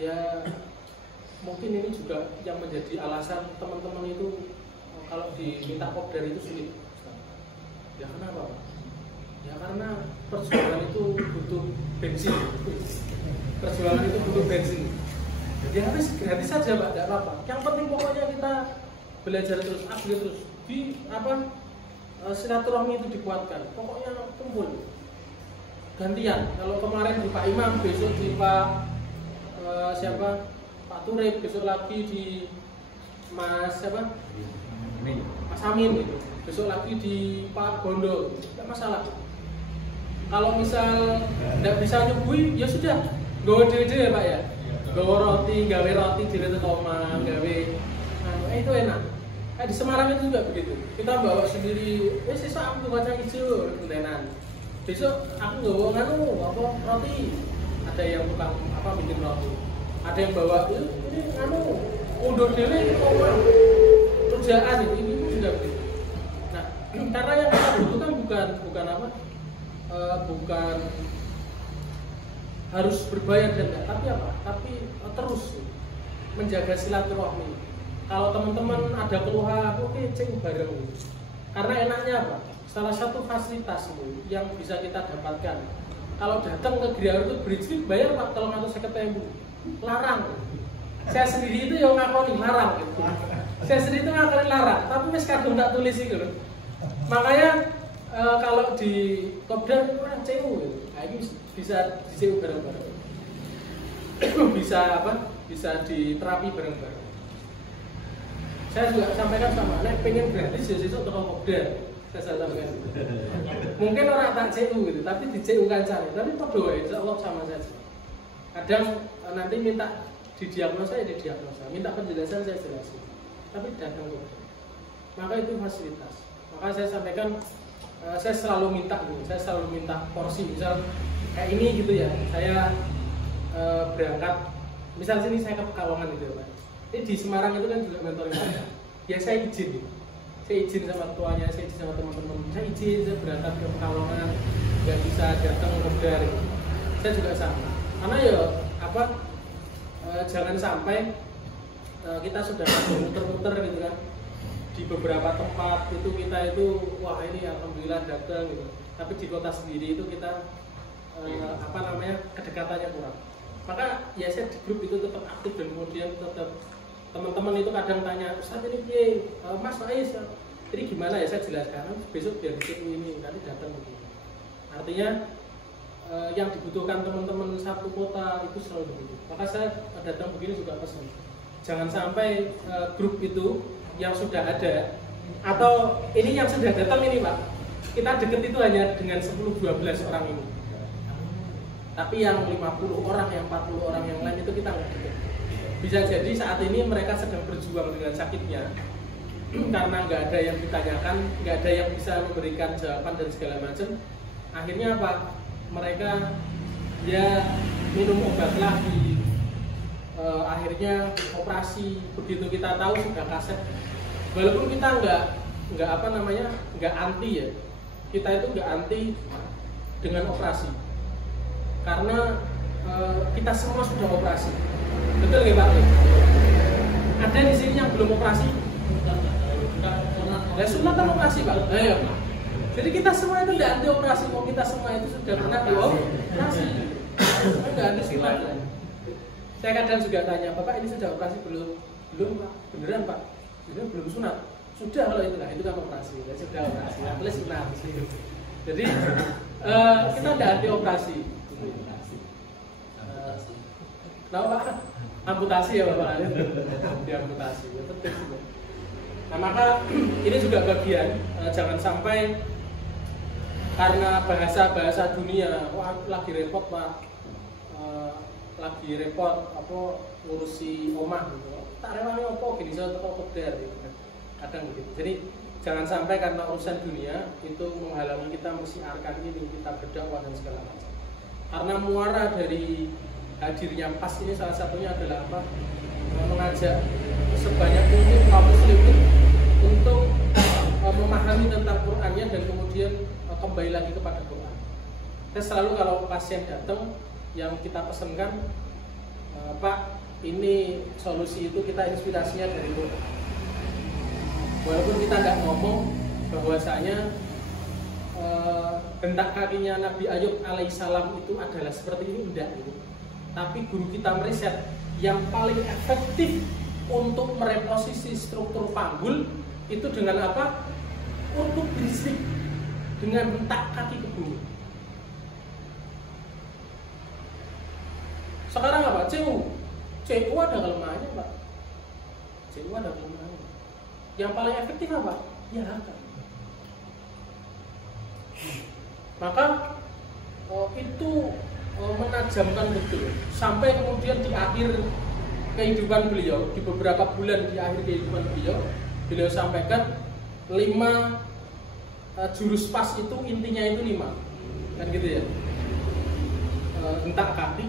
Ya mungkin ini juga yang menjadi alasan teman-teman itu kalau diminta kopdar itu sulit. Ya kenapa Pak? Ya karena perjuangan itu butuh bensin. Perjuangan itu butuh bensin. Jadi habis gratis saja Pak, tidak apa-apa. Yang penting pokoknya kita belajar terus, upgrade terus. Di silaturahmi itu dikuatkan. Pokoknya kumpul. Gantian. Kalau kemarin di Pak Imam, besok di Pak Pak Turib, besok lagi di Mas Mas Amin gitu. Besok lagi di Pak Bondo. Tidak masalah. Kalau misal tidak bisa nyubui, ya sudah. Gawe dede ya Pak ya. Gawe roti di omah, gawe itu enak. Di Semarang itu juga begitu. Kita bawa sendiri, sisa aku kacang hijau, gentenan. Besok aku bawa roti. Ada yang tukang bikin roti. Ada yang bawa ini undur dhewe omah. Kerjaan ini juga begitu. Nah, karena yang kita butuhkan bukan harus berbayar dan enggak, tapi terus menjaga silaturahmi. Kalau teman-teman ada keluhan, oke cek bareng. Karena enaknya apa? Salah satu fasilitas yang bisa kita dapatkan, kalau datang ke Griaur itu bridge bayar Pak, kalau ngatur 50.000, larang. Saya sendiri itu yang ngakoni larang gitu. Saya sendiri itu ngakoni larang, tapi wis kadung tak tulis itu loh. Makanya kalau di kopdar orang CU gitu. Nah, ini bisa di CU bareng-bareng. Bisa diterapi bareng-bareng. Saya juga sampaikan sama, pengen gratis ya sesuk toko kopdar. Saya sampaikan. Mungkin orang tak CU gitu, tapi di CU kancane. Tapi padha wae, insyaallah sama saja. Kadang nanti minta didiagnosa ya didiagnosa, minta penjelasan saya jelasin. Tapi datang kok. Maka itu fasilitas. Maka saya sampaikan, saya selalu minta porsi. Misal kayak ini gitu ya, saya berangkat, misal sini saya ke Pekalongan gitu ya Pak. Ini di Semarang itu kan juga mentoring saya. Ya saya izin sama tuanya, saya izin sama teman-teman. Saya berangkat ke Pekalongan, nggak bisa datang kopdar. Saya juga sama. Karena ya jangan sampai kita sudah muter-muter gitu kan di beberapa tempat itu kita itu wah ini alhamdulillah datang gitu, tapi di kota sendiri itu kita kedekatannya kurang. Maka ya saya di grup itu tetap aktif dan kemudian tetap teman-teman itu kadang tanya, Ustaz ini Mas Faiz ini gimana ya, saya jelaskan besok biar dicek ini nanti datang begini. Artinya yang dibutuhkan teman-teman satu kota itu selalu begitu. Maka saya datang begini juga pesan, jangan sampai grup itu yang sudah ada atau ini yang sudah datang ini Pak, kita deket itu hanya dengan 10-12 orang ini, tapi yang 50 orang, yang 40 orang yang lain itu kita nggak deket. Bisa jadi saat ini mereka sedang berjuang dengan sakitnya karena nggak ada yang ditanyakan, nggak ada yang bisa memberikan jawaban dan segala macam. Akhirnya apa? Mereka ya minum obat lagi, akhirnya operasi. Begitu kita tahu sudah kaset, walaupun kita nggak anti ya, kita itu nggak anti dengan operasi karena kita semua sudah operasi, betul nggak Pak? Ada di sini yang belum operasi? Nah, sunat kan operasi Pak. Ayo. Jadi kita semua itu tidak anti operasi, mau kita semua itu sudah pernah dioperasi. Tidak anti sunat. Saya kadang juga tanya, Bapak ini sudah operasi belum? Belum Pak. Beneran Pak? Beneran belum sunat. Sudah kalau itu kan operasi. Ya, sudah operasi. Tulis sunat. Jadi kita tidak anti operasi. Tahu Pak? Amputasi ya Bapak. Diamputasi. Ya, tetap. Nah maka ini juga bagian jangan sampai karena bahasa dunia, wah lagi repot Pak, lagi repot apa ngurusi omah gitu, tak rewani apa gini saya tetap kopdar gitu. Kadang begitu. Jadi jangan sampai karena urusan dunia itu menghalangi kita mensiarkan ini, kita berdakwah dan segala macam. Karena muara dari hadirnya PAS ini salah satunya adalah apa? Mengajak sebanyak mungkin kaum muslimin untuk memahami tentang Qur'annya dan kemudian kembali lagi kepada Qur'an. Saya selalu kalau pasien datang yang kita pesankan, Pak, ini solusi itu kita inspirasinya dari Qur'an. Walaupun kita tidak ngomong bahwasanya hentak kakinya Nabi Ayub alaihissalam itu adalah seperti ini, enggak gitu. Tapi guru kita meriset yang paling efektif untuk mereposisi struktur panggul itu dengan apa? Untuk berisik, dengan hentak kaki ke bumi. Sekarang apa? CU ada kelemahannya Pak. CU ada kelemahannya. Yang paling efektif apa? Ya kan. Maka itu menajamkan betul. Sampai kemudian di akhir kehidupan beliau, di beberapa bulan di akhir kehidupan beliau sampaikan 5 jurus PAS itu intinya itu 5 kan gitu ya. Hentak kaki,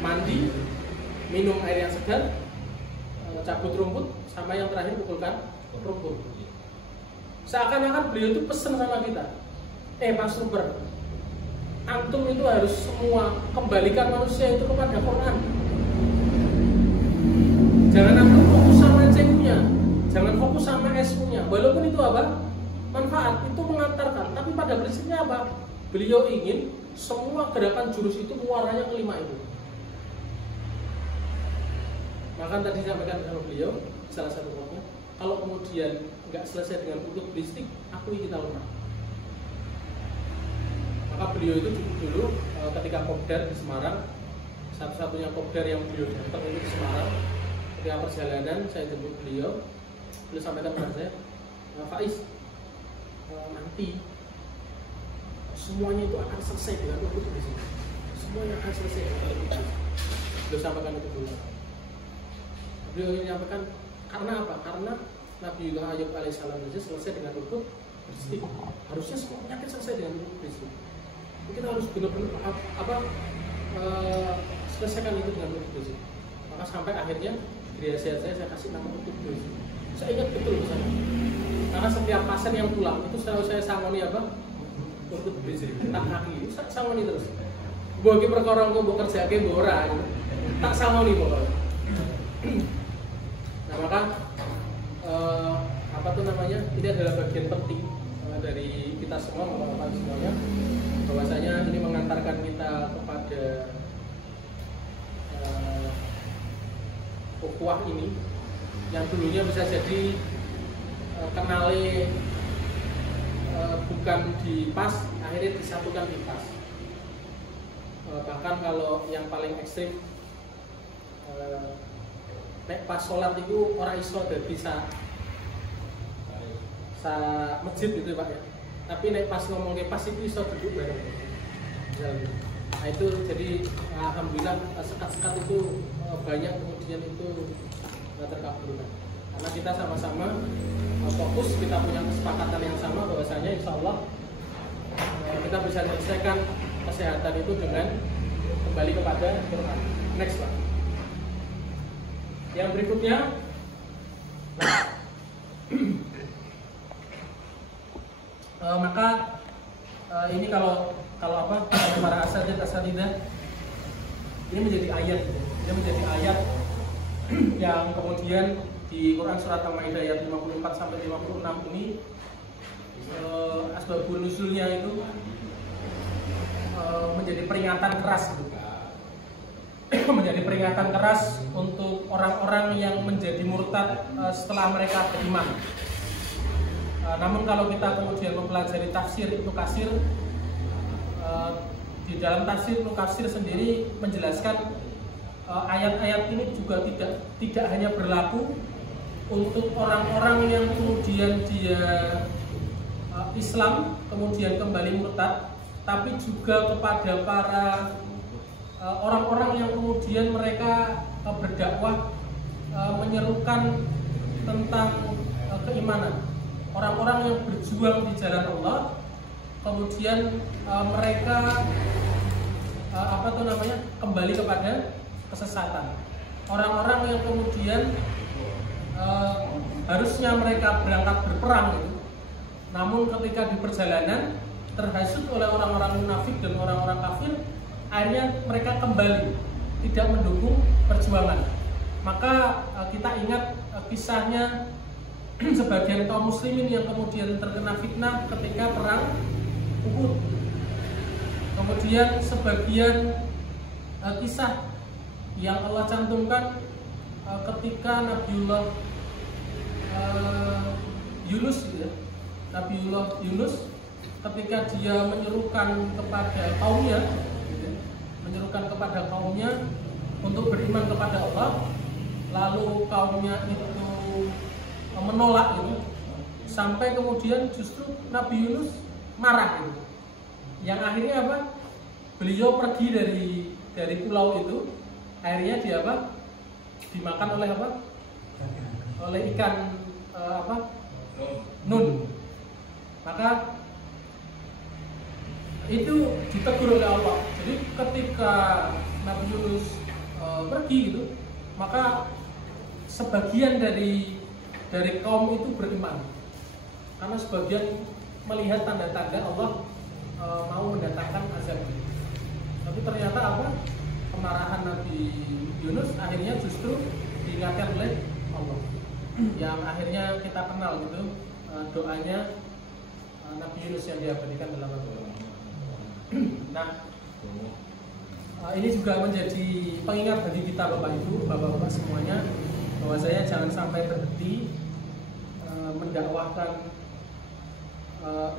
mandi, minum air yang segar, cabut rumput, sama yang terakhir pukulkan rumput. Seakan-akan beliau itu pesan sama kita, Mas Super, antum itu harus semua kembalikan manusia itu kepada Quran. Jangan antum fokus sama CU-nya, jangan fokus sama SU-nya. Walaupun itu apa? Manfaat, itu mengantarkan. Tapi pada prinsipnya apa? Beliau ingin semua gerakan jurus itu muaranya ke 5 itu. Maka tadi sampaikan sama beliau salah satu poinnya, kalau kemudian nggak selesai dengan untuk beristik, akui kita lemah. Maka beliau itu cukup dulu ketika kopdar di Semarang, satu-satunya kopdar yang beliau datang itu di Semarang. Ketika perjalanan saya jemput beliau sampaikan kepada saya, Faiz, nanti semuanya itu akan selesai dengan ukut di sini. Semuanya akan selesai dengan ukut. Beliau sampaikan itu dulu. Beliau ini sampaikan karena apa? Karena Nabi Ayub alaihissalam saja selesai dengan ukut beristik. Harusnya semua penyakit selesai dengan ukut beristik. Kita harus benar-benar selesaikan itu dengan ukut beristik. Maka sampai akhirnya di nasihat saya kasih nama ukut beristik. Saya ingat betul misalnya. Karena setiap pasien yang pulang itu selalu saya sangoni apa? Ukut beristik. Tak kaki, sangoni terus. Bagi perkara engko mbok kerjake mbok ora gitu. Tak sangoni pokoknya. Nah maka apa tuh namanya? Ini adalah bagian penting dari kita semua, bapak-bapak semuanya, bahwasanya ini mengantarkan kita kepada ukhuwah ini yang dulunya bisa jadi kenali bukan di PAS, akhirnya disatukan di PAS. Bahkan kalau yang paling ekstrim nek pas sholat itu orang iso dan bisa masjid gitu Pak ya. Tapi nek pas ngomongnya pas itu iso duduk bareng. Nah itu jadi alhamdulillah sekat-sekat itu banyak kemudian itu terkabulkan. Karena kita sama-sama fokus, kita punya kesepakatan yang sama bahwasanya insya Allah kita bisa menyelesaikan kesehatan itu dengan kembali kepada Quran. Next Pak. Yang berikutnya maka ini kalau apa para asatidah ini menjadi ayat, yang kemudian di Quran surat Al-Maidah ayat 54 sampai 56 ini asbabun nuzulnya itu menjadi peringatan keras gitu. Menjadi peringatan keras untuk orang-orang yang menjadi murtad setelah mereka beriman. Namun kalau kita kemudian mempelajari tafsir Ibnu Katsir, di dalam tafsir Ibnu Katsir sendiri menjelaskan ayat-ayat ini juga tidak hanya berlaku untuk orang-orang yang kemudian dia Islam kemudian kembali murtad, tapi juga kepada para orang-orang yang kemudian mereka berdakwah menyerukan tentang keimanan, orang-orang yang berjuang di jalan Allah, kemudian mereka kembali kepada kesesatan, orang-orang yang kemudian harusnya mereka berangkat berperang gitu, namun ketika di perjalanan terhasut oleh orang-orang munafik dan orang-orang kafir, akhirnya mereka kembali tidak mendukung perjuangan. Maka kita ingat kisahnya sebagian kaum muslimin yang kemudian terkena fitnah ketika perang Uhud. Kemudian sebagian kisah yang Allah cantumkan ketika Nabiullah Yunus gitu ya. Nabiullah Yunus ketika dia menyerukan kepada kaumnya untuk beriman kepada Allah, lalu kaumnya itu menolak gitu, sampai kemudian justru Nabi Yunus marah gitu. Yang akhirnya apa? Beliau pergi dari pulau itu, akhirnya dia apa? Dimakan oleh apa? Oleh ikan nun. Maka itu ditegur oleh Allah. Jadi ketika Nabi Yunus pergi gitu, maka sebagian dari kaum itu beriman, karena sebagian melihat tanda-tanda Allah mau mendatangkan azab. Tapi ternyata apa? Kemarahan Nabi Yunus akhirnya justru diingatkan oleh Allah. Yang akhirnya kita kenal gitu doanya Nabi Yunus yang diabadikan dalam Al-Quran. Nah, ini juga menjadi pengingat bagi kita Bapak Ibu, Bapak-bapak semuanya, bahwa saya jangan sampai berhenti mendakwahkan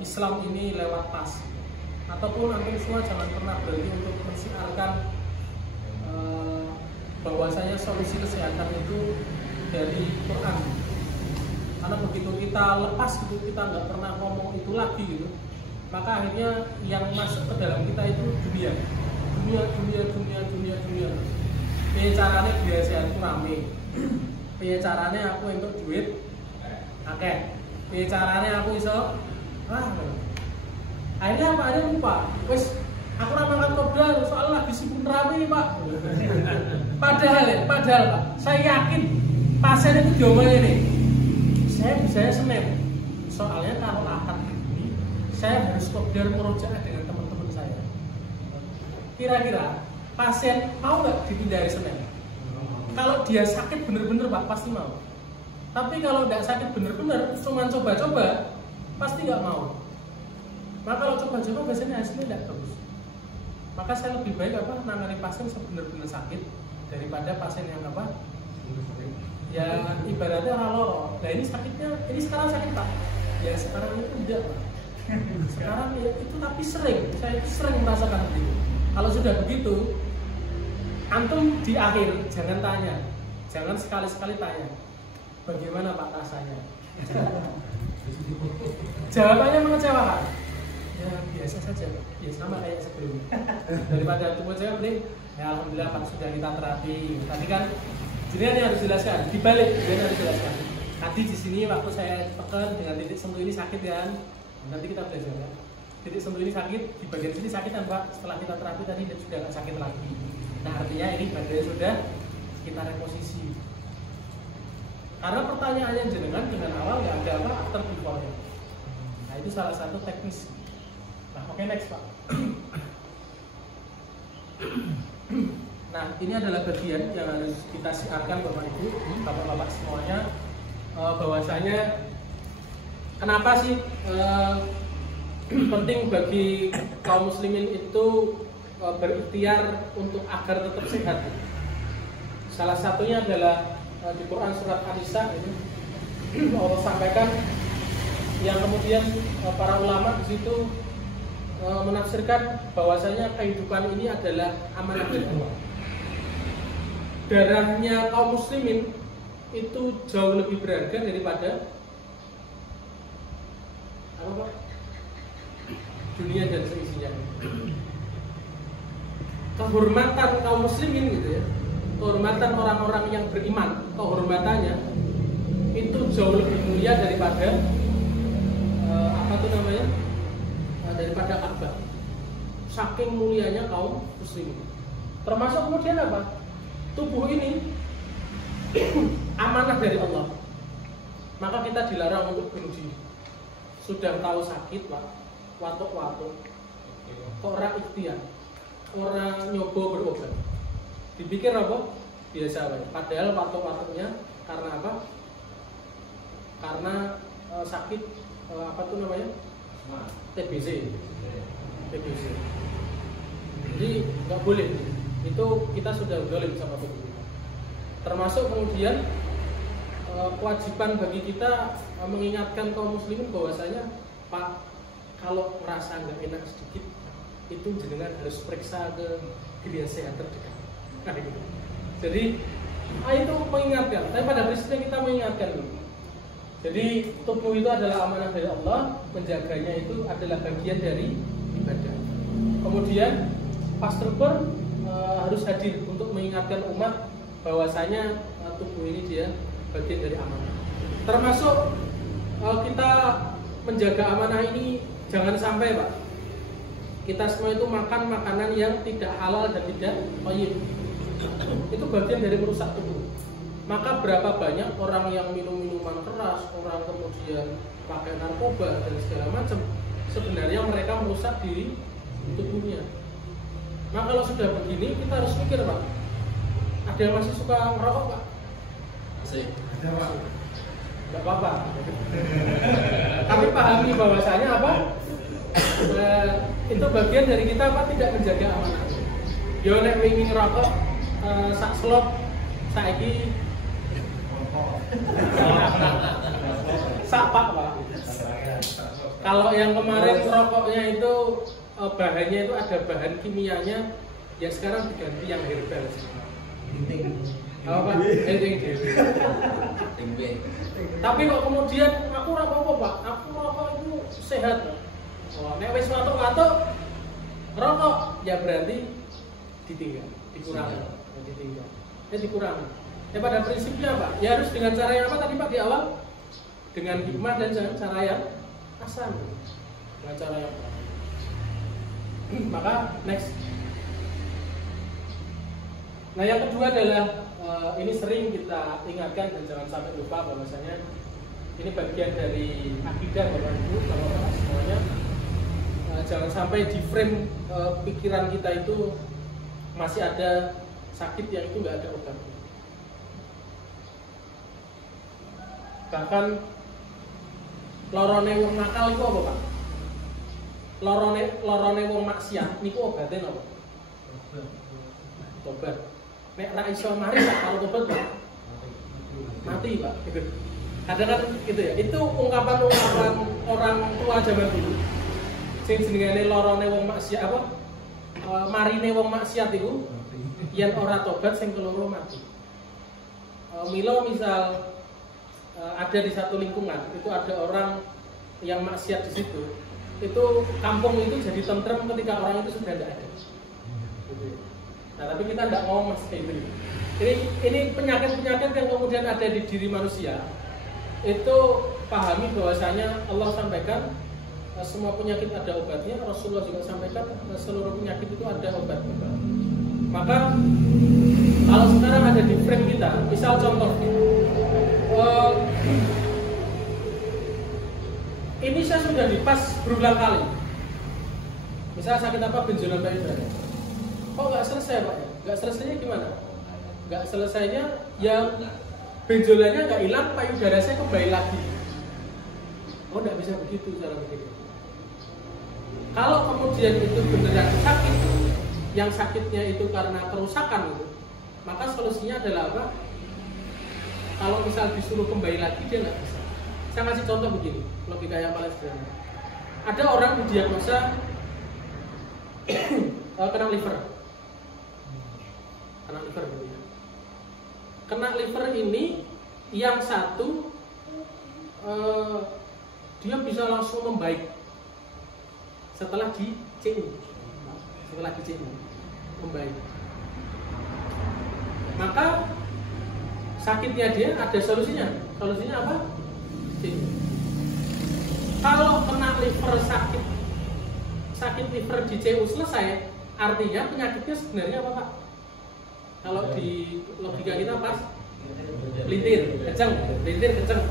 Islam ini lewat tas, ataupun antum semua jangan pernah berhenti untuk mensiarkan bahwasanya solusi kesehatan itu dari Quran. Karena begitu kita lepas gitu, kita nggak pernah ngomong itu lagi gitu, maka akhirnya yang masuk ke dalam kita itu dunia. Piye carane biaya sehat ku rame. Piye carane aku entuk duit akeh. Piye carane aku iso akhirnya apa? Akhirnya lupa. Wis aku ora mangan modal, soalnya lagi sibuk rame, Pak. Padahal Pak, saya yakin pasien itu diomongin nih. Saya bisa Senin. Soalnya kalau Ahad ini saya harus kopdar murojaah dengan teman-teman saya. Kira-kira pasien mau nggak dipindah hari Senin? Kalau dia sakit bener-bener Pak, pasti mau. Tapi kalau nggak sakit bener-bener, cuma coba-coba, pasti nggak mau. Maka kalau coba-coba biasanya hasilnya tidak bagus. Maka saya lebih baik nangani pasien sebenar-benar sakit daripada pasien yang ya ibaratnya orang loro. Nah ini sakitnya, ini sekarang sakit Pak. Ya sekarang itu tidak Pak. Sekarang ya itu tapi saya sering merasakan begitu. Kalau sudah begitu, antum di akhir jangan tanya, jangan sekali-sekali tanya bagaimana Pak rasanya. Jawabannya mengecewakan. Ya biasa saja, ya sama kayak sebelumnya. Daripada antum saya mending ya alhamdulillah Pak sudah kita terapi. Tadi kan jadi harus jelaskan, dibalik jadi harus jelaskan. Tadi di sini waktu saya tekan dengan titik sentuh ini sakit kan, nanti kita belajar ya. Titik sentuh ini sakit, di bagian sini sakit kan Pak. Setelah kita terapi tadi sudah nggak sakit lagi. Nah artinya ini badannya sudah kita reposisi. Karena pertanyaannya jenengan dengan awal nggak ada after before ya. Nah itu salah satu teknis. Nah oke, next Pak. Nah ini adalah bagian yang harus kita siarkan Bapak Ibu, Bapak-bapak semuanya. bahwasanya kenapa sih penting bagi kaum muslimin itu berikhtiar untuk agar tetap sehat. Salah satunya adalah di Quran surat An-Nisa ini Allah sampaikan, yang kemudian para ulama di situ menafsirkan bahwasanya kehidupan ini adalah amanah dari Allah. Darahnya kaum muslimin itu jauh lebih berharga daripada apa Pak? Dunia dan seisinya. Kehormatan kaum muslimin gitu ya, kehormatan orang-orang yang beriman, kehormatannya itu jauh lebih mulia daripada daripada Ka'bah. Saking mulianya kaum muslimin. Termasuk kemudian apa? Tubuh ini amanah dari Allah. Maka kita dilarang untuk bunuh diri. Sudah tahu sakit Pak, watuk-watuk, orang ikhtiar, orang nyoba berobat, dipikir apa? Biasa aja. Padahal watuk-watuknya karena apa? Karena sakit TBC. Jadi nggak boleh. Itu kita sudah zalim sama tubuh kita. Termasuk kemudian kewajiban bagi kita mengingatkan kaum muslimin bahwasanya Pak, kalau merasa nggak enak sedikit itu jenengan harus periksa ke geria sehat terdekat. Nah, gitu. Jadi itu mengingatkan. Tapi pada prinsipnya kita mengingatkan dulu. Jadi tubuh itu adalah amanah dari Allah, menjaganya itu adalah bagian dari ibadah. Kemudian pastor pun harus hadir untuk mengingatkan umat bahwasanya tubuh ini dia bagian dari amanah. Termasuk kita menjaga amanah ini jangan sampai Pak kita semua itu makan makanan yang tidak halal dan tidak thayyib. Itu bagian dari merusak tubuh. Maka berapa banyak orang yang minum minuman keras, orang kemudian pakai narkoba dan segala macam, sebenarnya mereka merusak diri tubuhnya. Nah kalau sudah begini kita harus mikir Pak, ada yang masih suka merokok Pak? Masih. Tidak apa-apa. Tapi pahami bahwasanya apa? Itu bagian dari kita Pak, tidak menjaga amanah. Yo nek wingi ngerokok sak slop saiki sapak Pak. Kalau yang kemarin rokoknya itu bahannya itu ada bahan kimianya, ya sekarang diganti yang herbal. Apa? Tapi kok kemudian aku rokok Pak, aku rokok itu sehat. Oh, nek wis watuk-watuk rokok ya berarti dikurangi. Pada prinsipnya Pak, ya harus dengan cara yang apa tadi Pak di awal? Dengan hikmah dan cara yang asal. Dengan cara yang maka next. Nah yang kedua adalah ini sering kita ingatkan dan jangan sampai lupa bahwasanya ini bagian dari akidah Bapak Ibu, Bapak semuanya. Jangan sampai di frame pikiran kita itu masih ada sakit yang itu nggak ada obatnya. Bahkan lorone wong nakal itu apa Pak? Lorone wong maksiat niku obatnya apa? Tobat. Nek ra iso mari kalau tobat Pak mati Pak. Kadang kan gitu ya. Itu ungkapan-ungkapan orang tua zaman dulu. Sing jenengane lorone wong maksiat apa? Marine wong maksiat iku yen ora tobat sing keloro mati. Milo misal ada di satu lingkungan itu ada orang yang maksiat di situ, itu kampung itu jadi tentrem ketika orang itu sudah tidak ada. Nah tapi kita tidak ngomong seperti itu. Ini penyakit-penyakit yang kemudian ada di diri manusia. Itu pahami bahwasanya Allah sampaikan semua penyakit ada obatnya. Rasulullah juga sampaikan seluruh penyakit itu ada obatnya. Maka kalau sekarang ada di frame kita, misal contoh ini saya sudah dipas berulang kali. Misalnya sakit apa benjolan payudara. Kok nggak selesai Pak? Nggak selesainya gimana? Nggak selesainya ya benjolannya nggak hilang, payudara saya kembali lagi. Oh, nggak bisa begitu cara berpikir. Kalau kemudian itu beneran sakit, yang sakitnya itu karena kerusakan itu, maka solusinya adalah apa? Kalau misal disuruh kembali lagi dia nggak bisa. Saya kasih contoh begini, logika yang paling sederhana. Ada orang didiagnosa kena liver, gitu ya. Kena liver ini yang satu dia bisa langsung membaik setelah di CU, membaik. Maka sakitnya dia ada solusinya. Solusinya apa? CU. Kalau kena liver sakit liver di CU selesai, artinya penyakitnya sebenarnya apa, Pak? Kalau di logika kita pas lintir kenceng.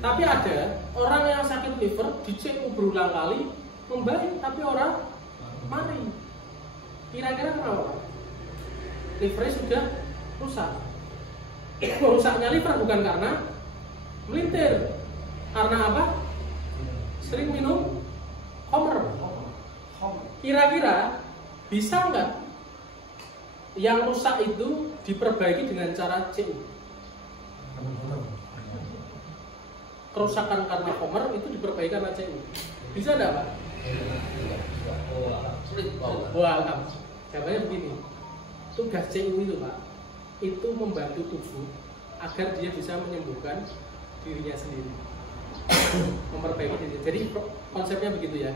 Tapi ada orang yang sakit liver di CU berulang kali membaik, tapi orang mati. Kira-kira kenapa? Livernya sudah rusak. Rusaknya liver bukan karena melintir, karena apa? Sering minum homer. Kira-kira bisa nggak yang rusak itu diperbaiki dengan cara CU? Kerusakan karena homer itu diperbaiki karena CU. Bisa nggak, Pak? Wah, jawabannya begini. Tugas CU itu, Pak, itu membantu tubuh agar dia bisa menyembuhkan dirinya sendiri, memperbaiki diri. Jadi konsepnya begitu ya.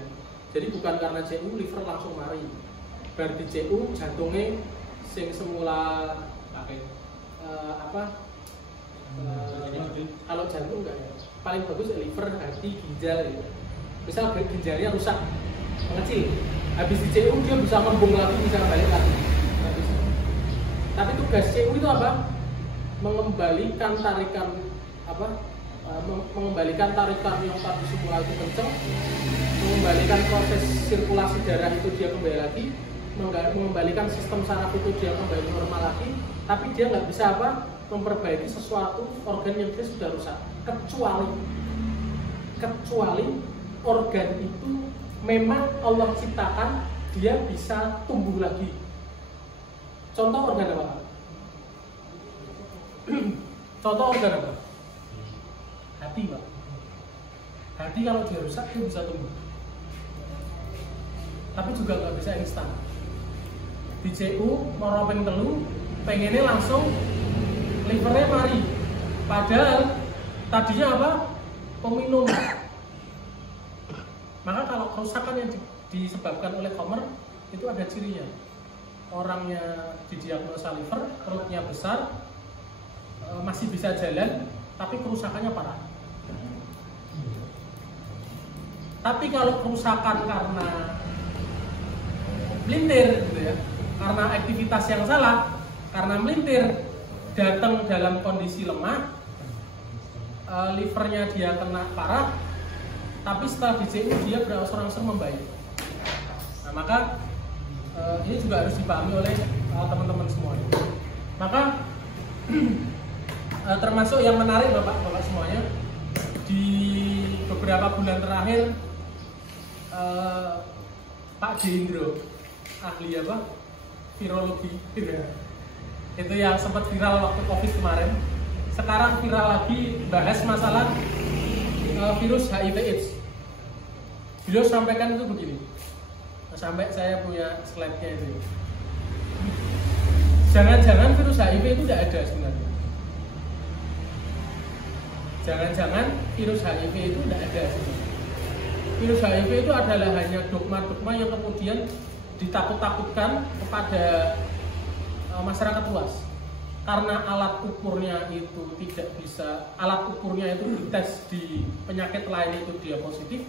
Jadi bukan karena CU liver langsung mari. Bar di CU jantungnya sing semula kalau jantung enggak ya. Paling bagus liver, hati, ginjal gitu. Misal ginjalnya rusak, mengecil. Habis di CU dia bisa ngembung lagi, bisa balik lagi. Tapi tugas CU itu apa? Mengembalikan tarikan mengembalikan tarikan yang tadi semula itu kenceng, mengembalikan proses sirkulasi darah itu dia kembali lagi, mengembalikan sistem saraf itu dia kembali normal lagi. Tapi dia nggak bisa apa? Memperbaiki sesuatu organ yang dia sudah rusak, kecuali organ itu memang Allah ciptakan dia bisa tumbuh lagi. Contoh organ apa? Contoh organ apa? Hati, Pak. Hati kalau dia rusak dia bisa tumbuh, tapi juga nggak bisa instan. Di CU moropeng telu pengennya langsung livernya mari, padahal tadinya apa? Peminum. Maka kalau kerusakan yang disebabkan oleh homer itu ada cirinya. Orangnya didiagnosa liver, perutnya besar, masih bisa jalan, tapi kerusakannya parah. Tapi kalau kerusakan karena melintir gitu ya, karena aktivitas yang salah, karena melintir, datang dalam kondisi lemah, livernya dia kena parah, tapi setelah di CU dia berangsur-angsur membaik. Nah, maka ini juga harus dipahami oleh teman-teman semuanya. Maka termasuk yang menarik Bapak semuanya, di beberapa bulan terakhir Pak Jendro, ahli virologi itu yang sempat viral waktu COVID kemarin, sekarang viral lagi bahas masalah virus HIV/AIDS. Beliau sampaikan itu begini, sampai saya punya slide-nya itu. Jangan-jangan virus HIV itu tidak ada sebenarnya. Jangan-jangan virus HIV itu tidak ada sebenarnya. Virus HIV itu adalah hanya dogma-dogma yang kemudian ditakut-takutkan kepada masyarakat luas. Karena alat ukurnya itu tidak bisa, alat ukurnya itu dites di penyakit lain itu dia positif.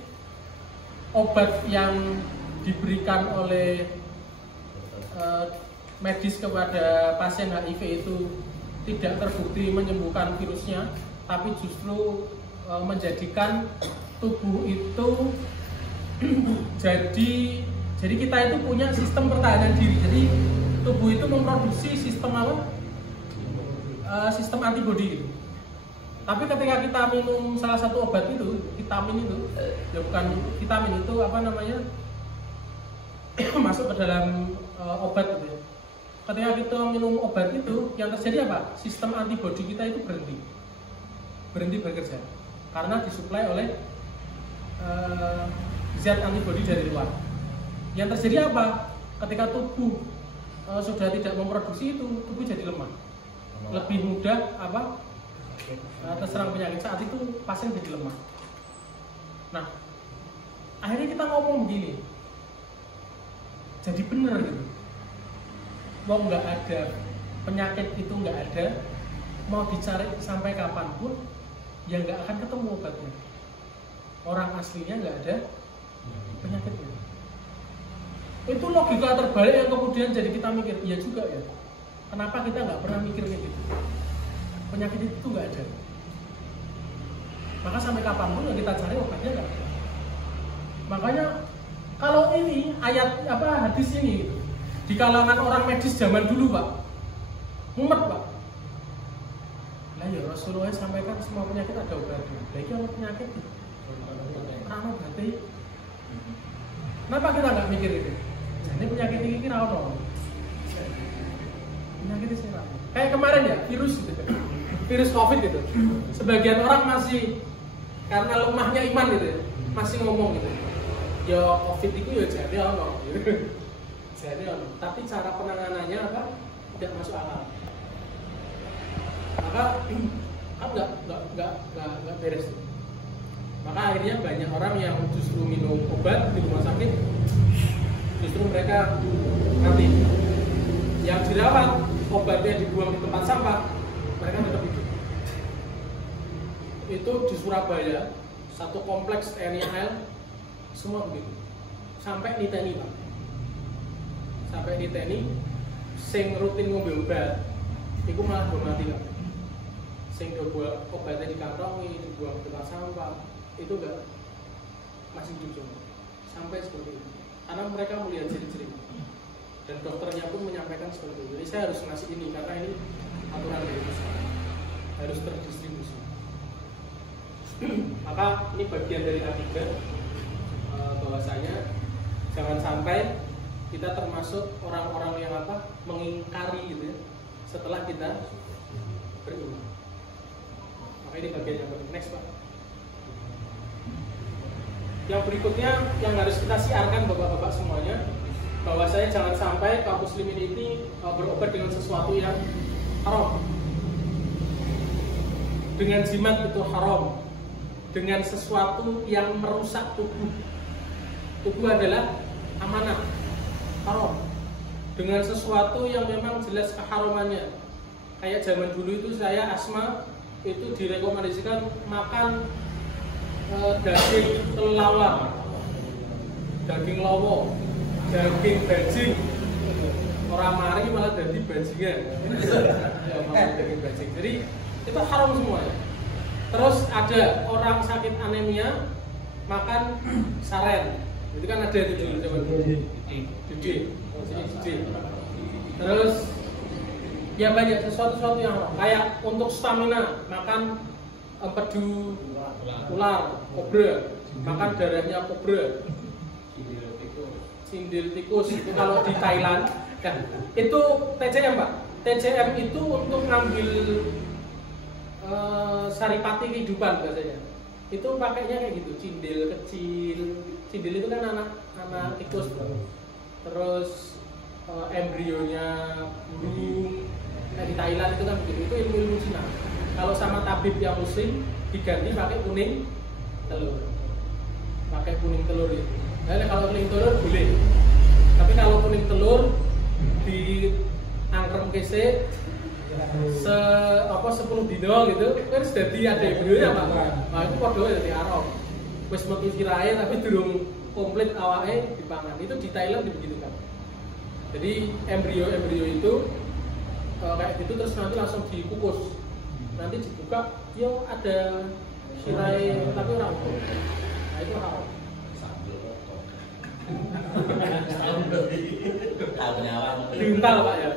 Obat yang diberikan oleh medis kepada pasien HIV itu tidak terbukti menyembuhkan virusnya, tapi justru menjadikan tubuh itu jadi kita itu punya sistem pertahanan diri. Jadi tubuh itu memproduksi sistem sistem antibodi gitu. Tapi ketika kita minum salah satu obat itu, vitamin itu, ya bukan vitamin itu apa namanya, masuk ke dalam obat gitu ya. Ketika kita minum obat itu, yang terjadi apa? Sistem antibodi kita itu berhenti bekerja karena disuplai oleh zat antibodi dari luar. Yang terjadi apa? Ketika tubuh sudah tidak memproduksi itu, tubuh jadi lemah, lebih mudah apa? Terserang penyakit. Saat itu pasien jadi lemah. Nah, akhirnya kita ngomong begini, jadi benar gitu. Mau nggak ada penyakit itu nggak ada, mau dicari sampai kapanpun, ya nggak akan ketemu obatnya. Orang aslinya nggak ada penyakitnya. Itu logika terbalik yang kemudian jadi kita mikir, iya juga ya. Kenapa kita nggak pernah mikir kayak gitu? Penyakit itu nggak ada. Maka sampai kapanpun yang kita cari obatnya nggak ada. Makanya kalau ini ayat apa hadis ini gitu, di kalangan orang medis zaman dulu Pak, mumet Pak. Nah ya Rasulullah sampaikan semua penyakit ada obatnya. Lagi ada penyakit karena berarti. Kenapa kita nggak mikir itu? Jadi penyakit ini kira apa? Penyakit ini kira apa? Kayak kemarin ya virus gitu. Virus COVID gitu. Sebagian orang masih karena lemahnya iman gitu ya, masih ngomong gitu. Ya COVID itu ya jadi ono gitu. Jadi ono. Tapi cara penanganannya apa? Tidak masuk akal. Maka nggak beres. Maka akhirnya banyak orang yang justru minum obat di rumah sakit, justru mereka mati. Yang dirawat obatnya dibuang di tempat sampah, mereka tetap hidup. Itu di Surabaya, satu kompleks TNI AL, semua begitu. Sampai niteni Pak. Sampai niteni, sing rutin ngombe obat, itu malah belum mati Pak. Sing coba obatnya dikantongi, dibuang ke tempat sampah, itu enggak, masih hidup semua. Sampai seperti itu. Karena mereka melihat ciri-ciri. Dan dokternya pun menyampaikan seperti itu. Jadi saya harus ngasih ini karena ini aturan dari pusat, harus terdistribusi. Maka ini bagian dari A3 bahwasanya jangan sampai kita termasuk orang-orang yang apa mengingkari gitu ya setelah kita beriman. Maka ini bagian yang penting. Next Pak. Yang berikutnya yang harus kita siarkan bapak-bapak semuanya, bahwa saya jangan sampai kaum muslimin ini berobat dengan sesuatu yang haram. Dengan jimat itu haram. Dengan sesuatu yang merusak tubuh. Tubuh adalah amanah, haram. Dengan sesuatu yang memang jelas keharamannya. Kayak zaman dulu itu saya asma, itu direkomendasikan makan daging kelelawar, daging lowo, daging bajing. Orang mari malah jadi bajingan. Ya, makan daging bajing. Jadi itu haram semua. Terus ada orang sakit anemia makan saren. Itu kan ada itu dulu zaman dulu. Dede. Terus ya banyak sesuatu yang haram. Kayak untuk stamina makan empedu ular, kobra, makan darahnya kobra, sindil tikus. Itu kalau di Thailand, kan itu TCM Pak. TCM itu untuk ngambil saripati kehidupan biasanya. Itu pakainya kayak gitu, cindil kecil. Cindil itu kan anak tikus, terus embrionya burung. Nah di Thailand itu kan begitu. Itu ilmu Cina. Kalau sama tabib yang muslim diganti pakai kuning telur. Pakai kuning telur itu. Nah, kalau kuning telur boleh. Tapi kalau kuning telur di angkrem kese 10 dino gitu kan jadi ada embrionya Pak. Nah itu padha dadi haram. Wis metu sirahe tapi durung komplit awake dipangan. Itu di Thailand begitukan. Jadi embrio itu kayak gitu terus nanti langsung dikukus. Nanti dibuka, yo ada sirai tapi orang utuh. Nah itu haram. Diuntal Pak ya.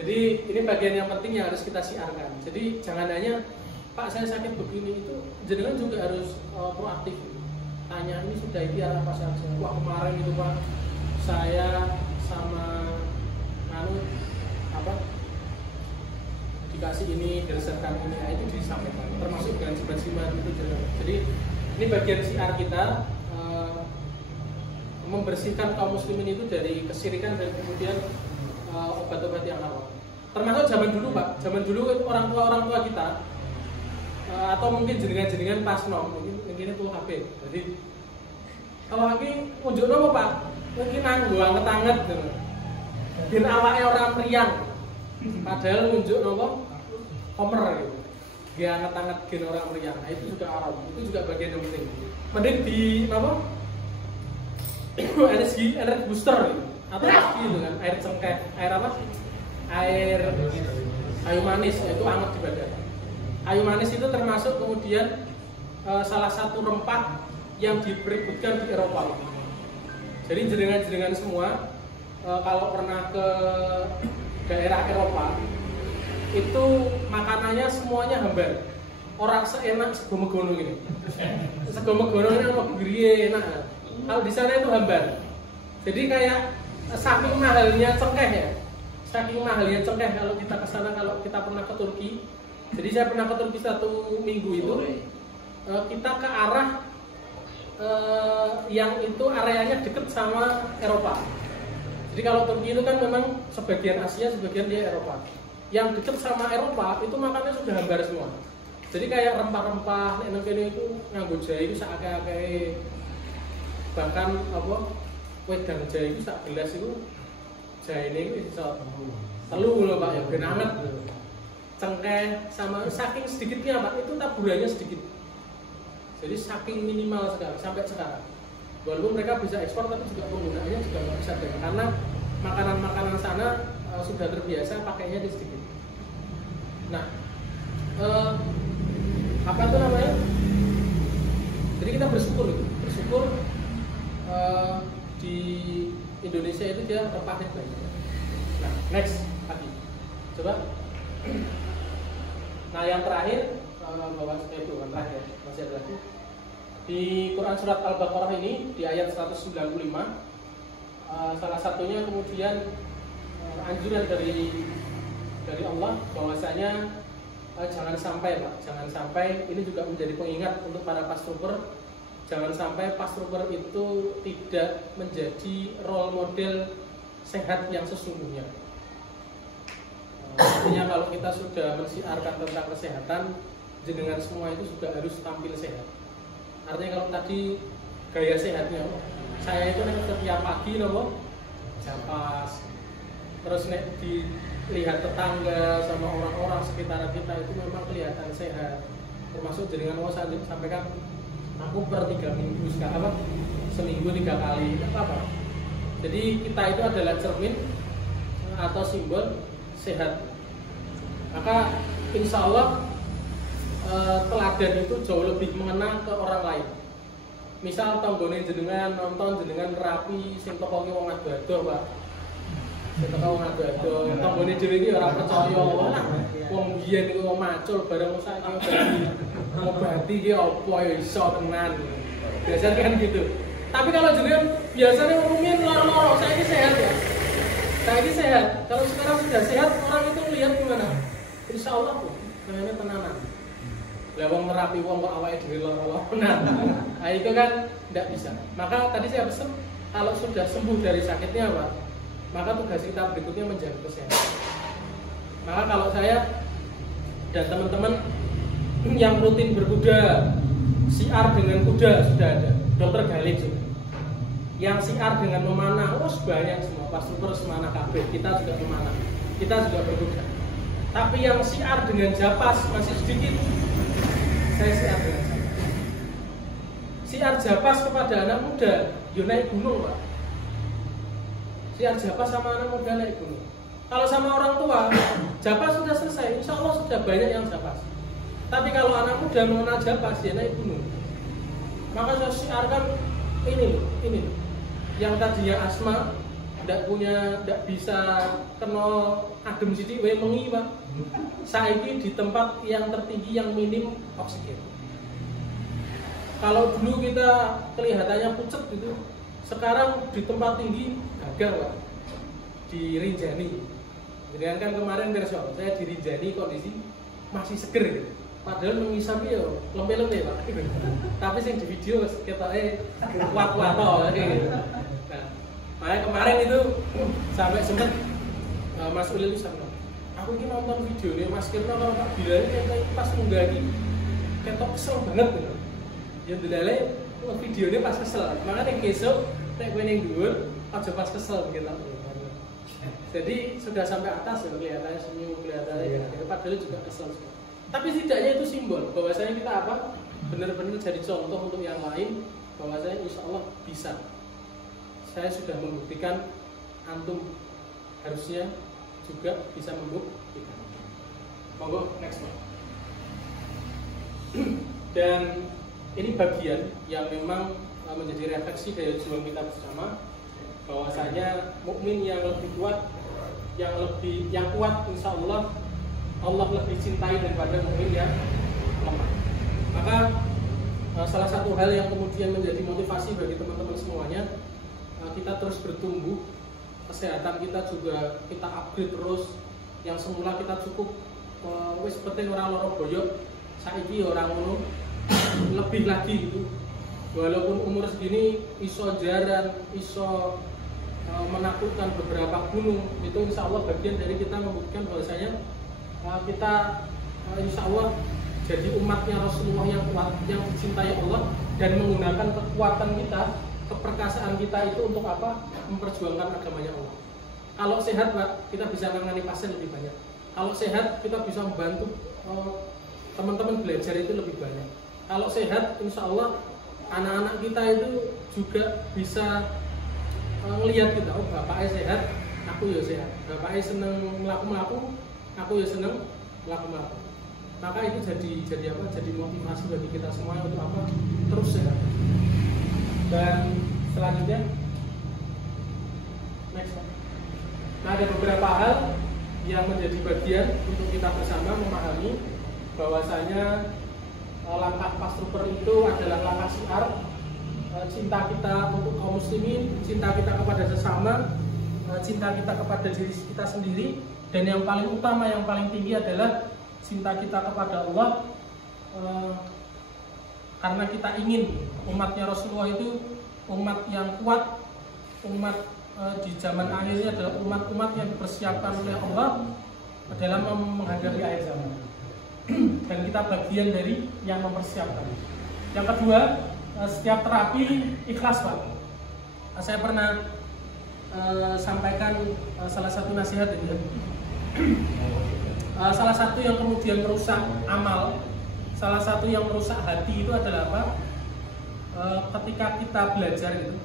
Jadi ini bagian yang penting yang harus kita siarkan. Jadi jangan hanya Pak saya sakit begini, itu jenengan juga harus proaktif. Tanya ini sudah ikhtiar apa saja. Wah kemarin itu Pak saya sama dikasih ini, diresepkan ini, nah, itu disampaikan. Termasuk dengan jimat itu jenengan. Jadi ini bagian siar kita membersihkan kaum muslimin itu dari kesirikan dan kemudian obat-obat yang haram. Termasuk zaman dulu Pak, zaman dulu orang tua kita atau mungkin jenengan pas mungkin itu HP. Jadi kalau lagi unjuk apa Pak? Mungkin nganggo anget-anget gitu. Biar awake orang meriang. Padahal unjuk apa? Homer gitu. Dia anget-anget gen orang meriang. Nah, itu juga haram. Itu juga bagian yang penting. Mending di apa? energi booster gitu. Atau lagi gitu kan, air cengkeh, air apa? Air kayu manis, itu hangat di badan. Kayu manis itu termasuk kemudian salah satu rempah yang diperebutkan di Eropa. Jadi jenengan-jenengan semua kalau pernah ke daerah Eropa itu makanannya semuanya hambar. Orang seenak sego megono gini. Sego megono ini sama gurih enak. Kalau di sana itu hambar. Jadi kayak saking mahalnya cengkeh ya. Saking mahalnya cengkeh kalau kita ke sana, kalau kita pernah ke Turki. Jadi saya pernah ke Turki 1 minggu itu. Kita ke arah yang itu areanya dekat sama Eropa. Jadi kalau Turki itu kan memang sebagian Asia, sebagian dia Eropa. Yang dekat sama Eropa itu makannya sudah hambar semua. Jadi kayak rempah-rempah, enak-enak itu nganggo jahe itu sakake bahkan apa wedang jahe itu sak gelas itu jahe ini bisa telu loh Pak ya ben anget. Cengkeh sama saking sedikitnya Pak itu taburannya sedikit. Jadi saking minimal sekali sampai sekarang. Walaupun mereka bisa ekspor tapi juga penggunaannya juga nggak bisa banyak karena makanan-makanan sana sudah terbiasa pakainya di sedikit. Nah, apa itu namanya? Jadi kita bersyukur di Indonesia itu dia rempahnya banyak. Nah, next lagi, coba. Nah, yang terakhir bahwa itu kan terakhir masih ada lagi di Quran surat Al-Baqarah ini di ayat 195 salah satunya kemudian anjuran dari Allah bahwasanya jangan sampai Pak, jangan sampai ini juga menjadi pengingat untuk para pastrooper. Jangan sampai pastrooper itu tidak menjadi role model sehat yang sesungguhnya. Artinya kalau kita sudah mensiarkan tentang kesehatan, jenengan semua itu juga harus tampil sehat. Artinya kalau tadi gaya sehatnya, saya itu setiap pagi loh, japas. Terus dilihat tetangga sama orang-orang sekitar kita itu memang kelihatan sehat. Termasuk jenengan mau saya sampaikan, aku per 3 minggu seminggu 3 kali, apa? Jadi kita itu adalah cermin atau simbol sehat. Maka insya Allah teladan itu jauh lebih mengena ke orang lain. Misal tanggone jenengan nonton jenengan rapi sing teko ki wong ado-ado Pak. Sing teko wong ado-ado, tanggone dhewe iki ora percaya. Wong biyen iku wong macul bareng saiki ngobati ki apa ya iso tenan. Biasanya kan gitu. Tapi kalau jenengan biasanya ngomongin loro-loro, saiki sehat ya. Saiki sehat. Kalau sekarang sudah sehat, orang itu melihat gimana? Insya Allah tuh, kayaknya tenanan. Lah wong nerapi wong kok awake dhewe lara-lara. Nah, itu kan tidak bisa. Maka tadi saya pesan kalau sudah sembuh dari sakitnya Pak, maka tugas kita berikutnya menjaga kesehatan. Maka kalau saya dan teman-teman yang rutin berkuda, siar dengan kuda sudah ada. Dokter Galib juga. Yang siar dengan memanah, banyak semua. Pastrooper semanah kabeh, kita juga memanah. Kita juga berkuda. Tapi yang siar dengan japas masih sedikit. Saya siar dengan japas. Siar japas kepada anak muda, yo naik gunung Pak. Siar japas sama anak muda naik gunung. Kalau sama orang tua, japas sudah selesai, insya Allah sudah banyak yang japas. Tapi kalau anak muda mengenal japas, ya naik gunung. Maka saya siarkan ini. Yang tadinya asma, ndak bisa kena adem sithik wae mengi Pak. Saiki di tempat yang tertinggi yang minim oksigen. Kalau dulu kita kelihatannya pucet gitu, sekarang di tempat tinggi gagal Pak. Di Rinjani. Jadi kan kemarin kerso, saya di Rinjani kondisi masih seger gitu. Padahal mengisapi ya lempe-lempe Pak. Tapi yang di video ketoke kuat-kuat gitu. Nah, makanya kemarin itu sampai sempet Mas Ulil sama aku ini nonton videonya Mas Kirno kalau Pak Bilal ini pas munggah ini ketok kesel banget gitu. Ya delale videonya pas kesel. Makanya yang besok nek kowe ning dhuwur aja pas kesel gitu. Jadi sudah sampai atas ya kelihatannya senyum, kelihatannya ya, padahal juga kesel. Tapi setidaknya itu simbol bahwasanya kita apa? Benar-benar jadi contoh untuk yang lain bahwasanya insya Allah bisa. Saya sudah membuktikan, antum harusnya juga bisa membuktikan. Monggo next one. Dan ini bagian yang memang menjadi refleksi dari juang kita bersama bahwasanya mukmin yang lebih kuat, yang kuat insya Allah lebih cintai daripada mukmin yang lemah. Maka salah satu hal yang kemudian menjadi motivasi bagi teman-teman semuanya, kita terus bertumbuh, kesehatan kita juga kita upgrade terus. Yang semula kita cukup wis penting orang loro boyok, saiki orang ngono lebih lagi gitu. Walaupun umur segini iso jaran, iso menaklukkan beberapa gunung, itu insya Allah bagian dari kita membuktikan bahwasanya kita insya Allah jadi umatnya Rasulullah yang kuat, yang dicintai Allah, dan menggunakan kekuatan kita, keperkasaan kita itu untuk apa? Memperjuangkan agamanya Allah. Kalau sehat Pak, kita bisa menangani pasien lebih banyak. Kalau sehat, kita bisa membantu teman-teman belajar itu lebih banyak. Kalau sehat, insya Allah anak-anak kita itu juga bisa melihat kita, oh bapaknya sehat, aku ya sehat. Bapaknya seneng melaku-melaku, aku ya seneng melaku-melaku. Maka itu jadi apa? Jadi motivasi bagi kita semua untuk apa? Terus sehat. Dan selanjutnya, next. Nah, ada beberapa hal yang menjadi bagian untuk kita bersama memahami bahwasanya langkah Pastrooper itu adalah langkah syiar cinta kita untuk kaum muslimin, cinta kita kepada sesama, cinta kita kepada diri kita sendiri, dan yang paling utama, yang paling tinggi adalah cinta kita kepada Allah, karena kita ingin umatnya Rasulullah itu umat yang kuat, umat di zaman akhir ini adalah umat-umat yang dipersiapkan oleh Allah dalam menghadapi akhir zaman. Dan kita bagian dari yang mempersiapkan. Yang kedua, setiap terapi ikhlas Pak. Saya pernah sampaikan salah satu nasihat ini. Salah satu yang kemudian merusak amal, salah satu yang merusak hati itu adalah apa? Ketika kita belajar itu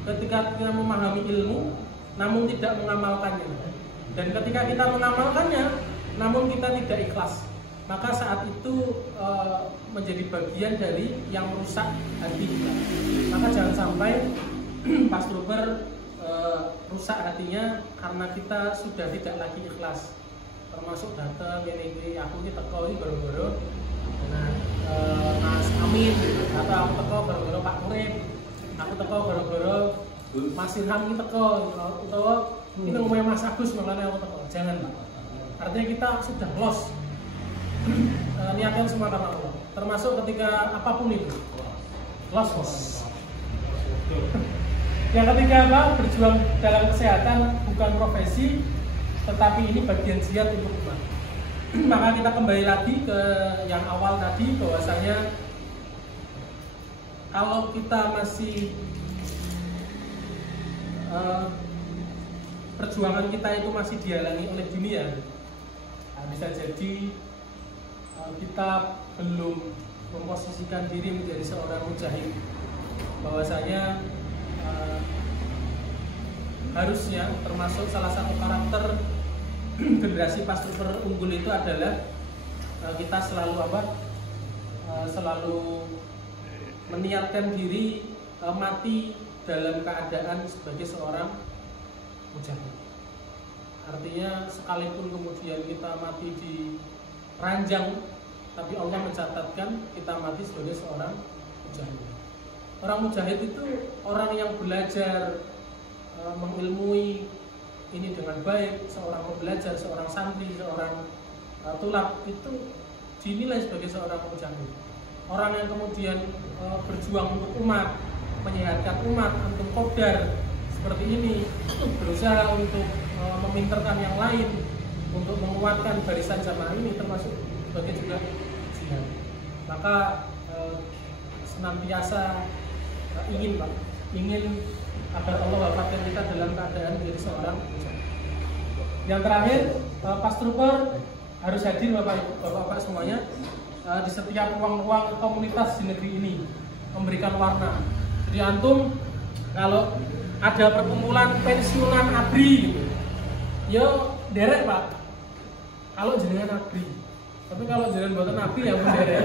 ketika kita memahami ilmu namun tidak mengamalkannya, dan ketika kita mengamalkannya namun kita tidak ikhlas, maka saat itu menjadi bagian dari yang merusak hati kita. Maka jangan sampai Pastrooper rusak hatinya karena kita sudah tidak lagi ikhlas, termasuk datang gini aku ini teko ini baru-baru Mas Amin, atau aku teko baru-baru Pak Murid, aku teko baru-baru Mas Ilham ini teko, atau ini ngomongnya Mas Agus makanya aku teko. Jangan Pak. Artinya kita sudah lost. Niatkan semua karena Allah. Termasuk ketika apapun itu. Lost. Yang ketiga apa? Berjuang dalam kesehatan bukan profesi, tetapi ini bagian jihad untuk umat. Maka kita kembali lagi ke yang awal tadi, bahwasanya kalau kita masih perjuangan kita itu masih dihalangi oleh dunia, nah, bisa jadi kita belum memposisikan diri menjadi seorang mujahid. Bahwasanya harusnya termasuk salah satu karakter generasi Pastrooper unggul itu adalah kita selalu selalu meniatkan diri mati dalam keadaan sebagai seorang mujahid. Artinya sekalipun kemudian kita mati di ranjang, tapi Allah mencatatkan kita mati sebagai seorang mujahid. Orang mujahid itu orang yang belajar mengilmui ini dengan baik, seorang pembelajar, seorang santri, seorang tulab itu dinilai sebagai seorang mujahid. Orang yang kemudian berjuang untuk umat, menyehatkan umat, untuk qadar seperti ini, berusaha untuk meminterkan yang lain, untuk menguatkan barisan jamaah ini, termasuk sebagai juga jihad. Maka senantiasa ingin agar Allah wafatkan kita dalam keadaan menjadi seorang mujahid. Yang terakhir, Pas Trooper harus hadir bapak-bapak semuanya di setiap ruang-ruang komunitas di negeri ini, memberikan warna. Jadi antum kalau ada perkumpulan pensiunan ABRI gitu, yo derek Pak. Kalau jenengan ABRI, tapi kalau jenengan buatan ABRI ya derek.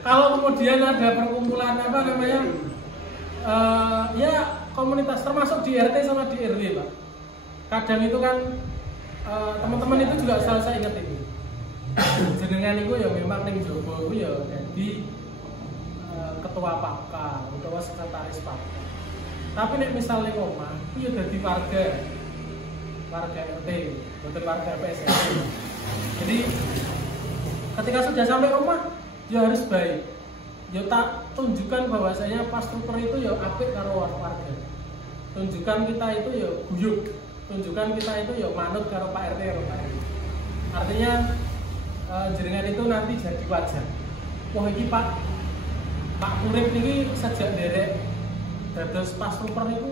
Kalau kemudian ada perkumpulan apa namanya, ya komunitas termasuk di RT sama di RW Pak. Kadang itu kan teman-teman itu juga selalu saya ingat itu. Jenengan itu ya memang ning Jowo itu ya jadi ketua Papka utawa sekretaris Papka. Tapi nek misalnya omah, itu ya jadi warga RT, bukan warga PSS. Jadi ketika sudah sampai rumah, ya harus baik. Ya tak tunjukkan bahwasanya Pas Trooper itu ya apik karo warga. Tunjukkan kita itu ya guyub. Tunjukkan kita itu ya manut karo Pak RT karo Pak RW. Artinya jenengan itu nanti jadi wajah. Wah iki Pak Urip ini sejak derek dados Pas Trooper itu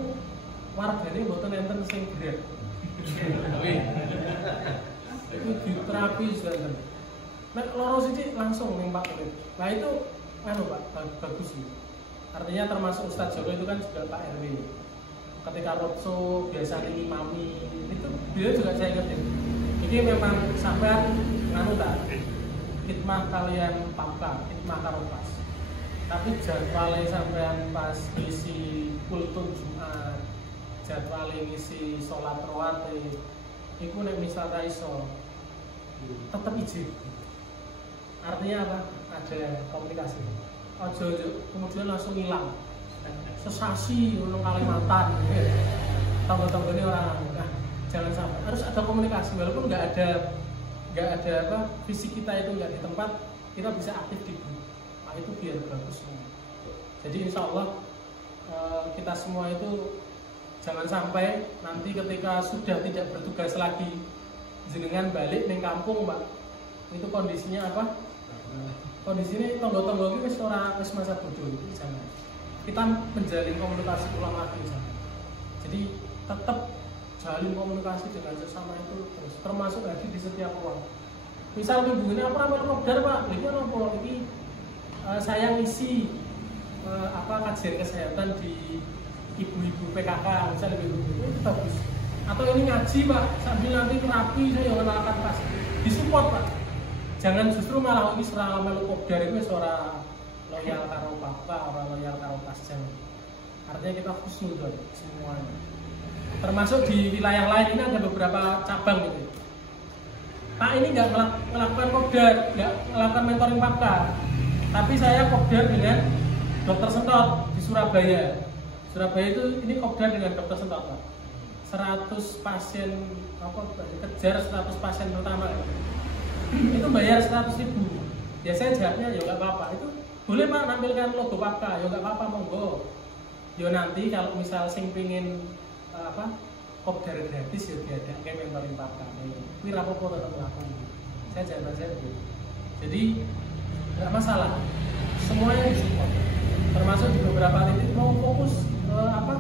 wargane mboten enten sing berat. Itu diterapi sebenarnya. Nek loro sithik langsung ning Pak Urip. Nah itu Pak bagus sih. Artinya termasuk Ustadz Joko itu kan juga Pak RW. Ketika roadshow biasanya imami itu dia juga saya ingetin. Ini memang sampean tak khidmah kalian Papka, khidmah karo Pas. Tapi jadwalnya sampean pas ngisi kultum Jumat, jadwalnya ngisi sholat rawatib, itu nek misal ra iso tetap izin. Artinya apa? Ada komunikasi. Ojo kemudian langsung hilang. Sesasi ulung Kalimantan, tambah-tambah ini orang. Nah, jangan sampai. Harus ada komunikasi walaupun nggak ada apa fisik kita itu nggak di tempat, kita bisa aktif di grup. Nah, itu biar bagus semua. Jadi insya Allah kita semua itu jangan sampai nanti ketika sudah tidak bertugas lagi jenengan balik ning kampung Pak, itu kondisinya apa? Kondisinya tonggo-tonggo ini wis masa bodoh itu jangan. Kita menjalin komunikasi ulang lagi jangan. Jadi tetap jalin komunikasi dengan sesama itu terus, termasuk lagi di setiap ruang. Misal hubungannya apa namanya Kopdar Pak, ini apa ini saya ngisi kajian kesehatan di ibu-ibu PKK misalnya begitu, itu bagus. Atau ini ngaji Pak, sambil nanti terapi saya kenalkan Pas, disupport Pak. Jangan justru malah ini serang melu Kopdar itu seorang loyal karo Papka, orang loyal karo Pas jangan. Artinya kita khusnudon semuanya. Termasuk di wilayah lain ini ada beberapa cabang gitu. Pak ini nggak melakukan Kopdar, nggak melakukan mentoring Papka, tapi saya Kopdar dengan Dokter Sentot di Surabaya. Surabaya itu ini Kopdar dengan Dokter Sentot Pak. 100 pasien kejar 100 pasien pertama itu bayar 100.000. Ya saya jawabnya ya nggak apa-apa, itu boleh Pak nampilkan logo Papka, ya nggak apa-apa monggo. Ya nanti kalau misal sing pingin Kopdar gratis ya diadakan mentoring Papka. Ini rapopo tetap lakukan. Saya jawab aja begitu. Jadi nggak masalah, semuanya disupport. Termasuk di beberapa titik mau fokus apa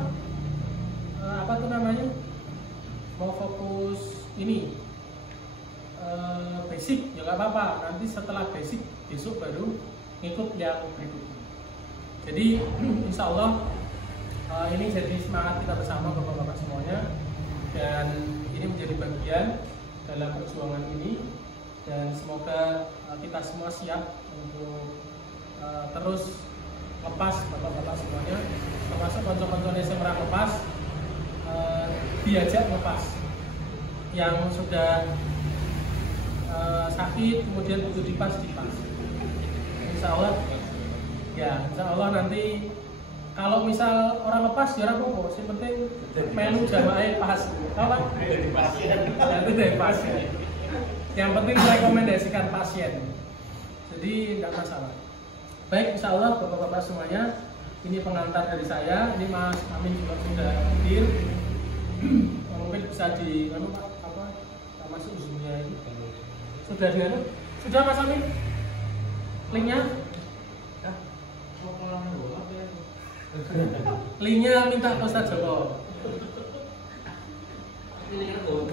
tuh namanya? Mau fokus ini basic ya nggak apa-apa. Nanti setelah basic besok baru ngikut yang berikutnya. Jadi insya Allah ini jadi semangat kita bersama bapak-bapak semuanya, dan ini menjadi bagian dalam perjuangan ini, dan semoga kita semua siap untuk terus lepas bapak-bapak semuanya, termasuk konco-koncone yang ora lepas, diajak lepas. Yang sudah sakit kemudian butuh dipas. Insya Allah nanti kalau misal orang lepas ya ora apa-apa, sing penting melu jamaahnya pas. Apa? Dari pasien. Itu dari pasien. Yang penting merekomendasikan pasien. Jadi tidak masalah. Baik, insya Allah bapak-bapak semuanya, ini pengantar dari saya. Ini Mas Amin juga sudah hadir. Mungkin bisa di apa masuk zoomnya ini. Sudah di mana? Sudah Mas Amin? Linknya? Linknya minta ke Ustaz Joko. Linknya tuh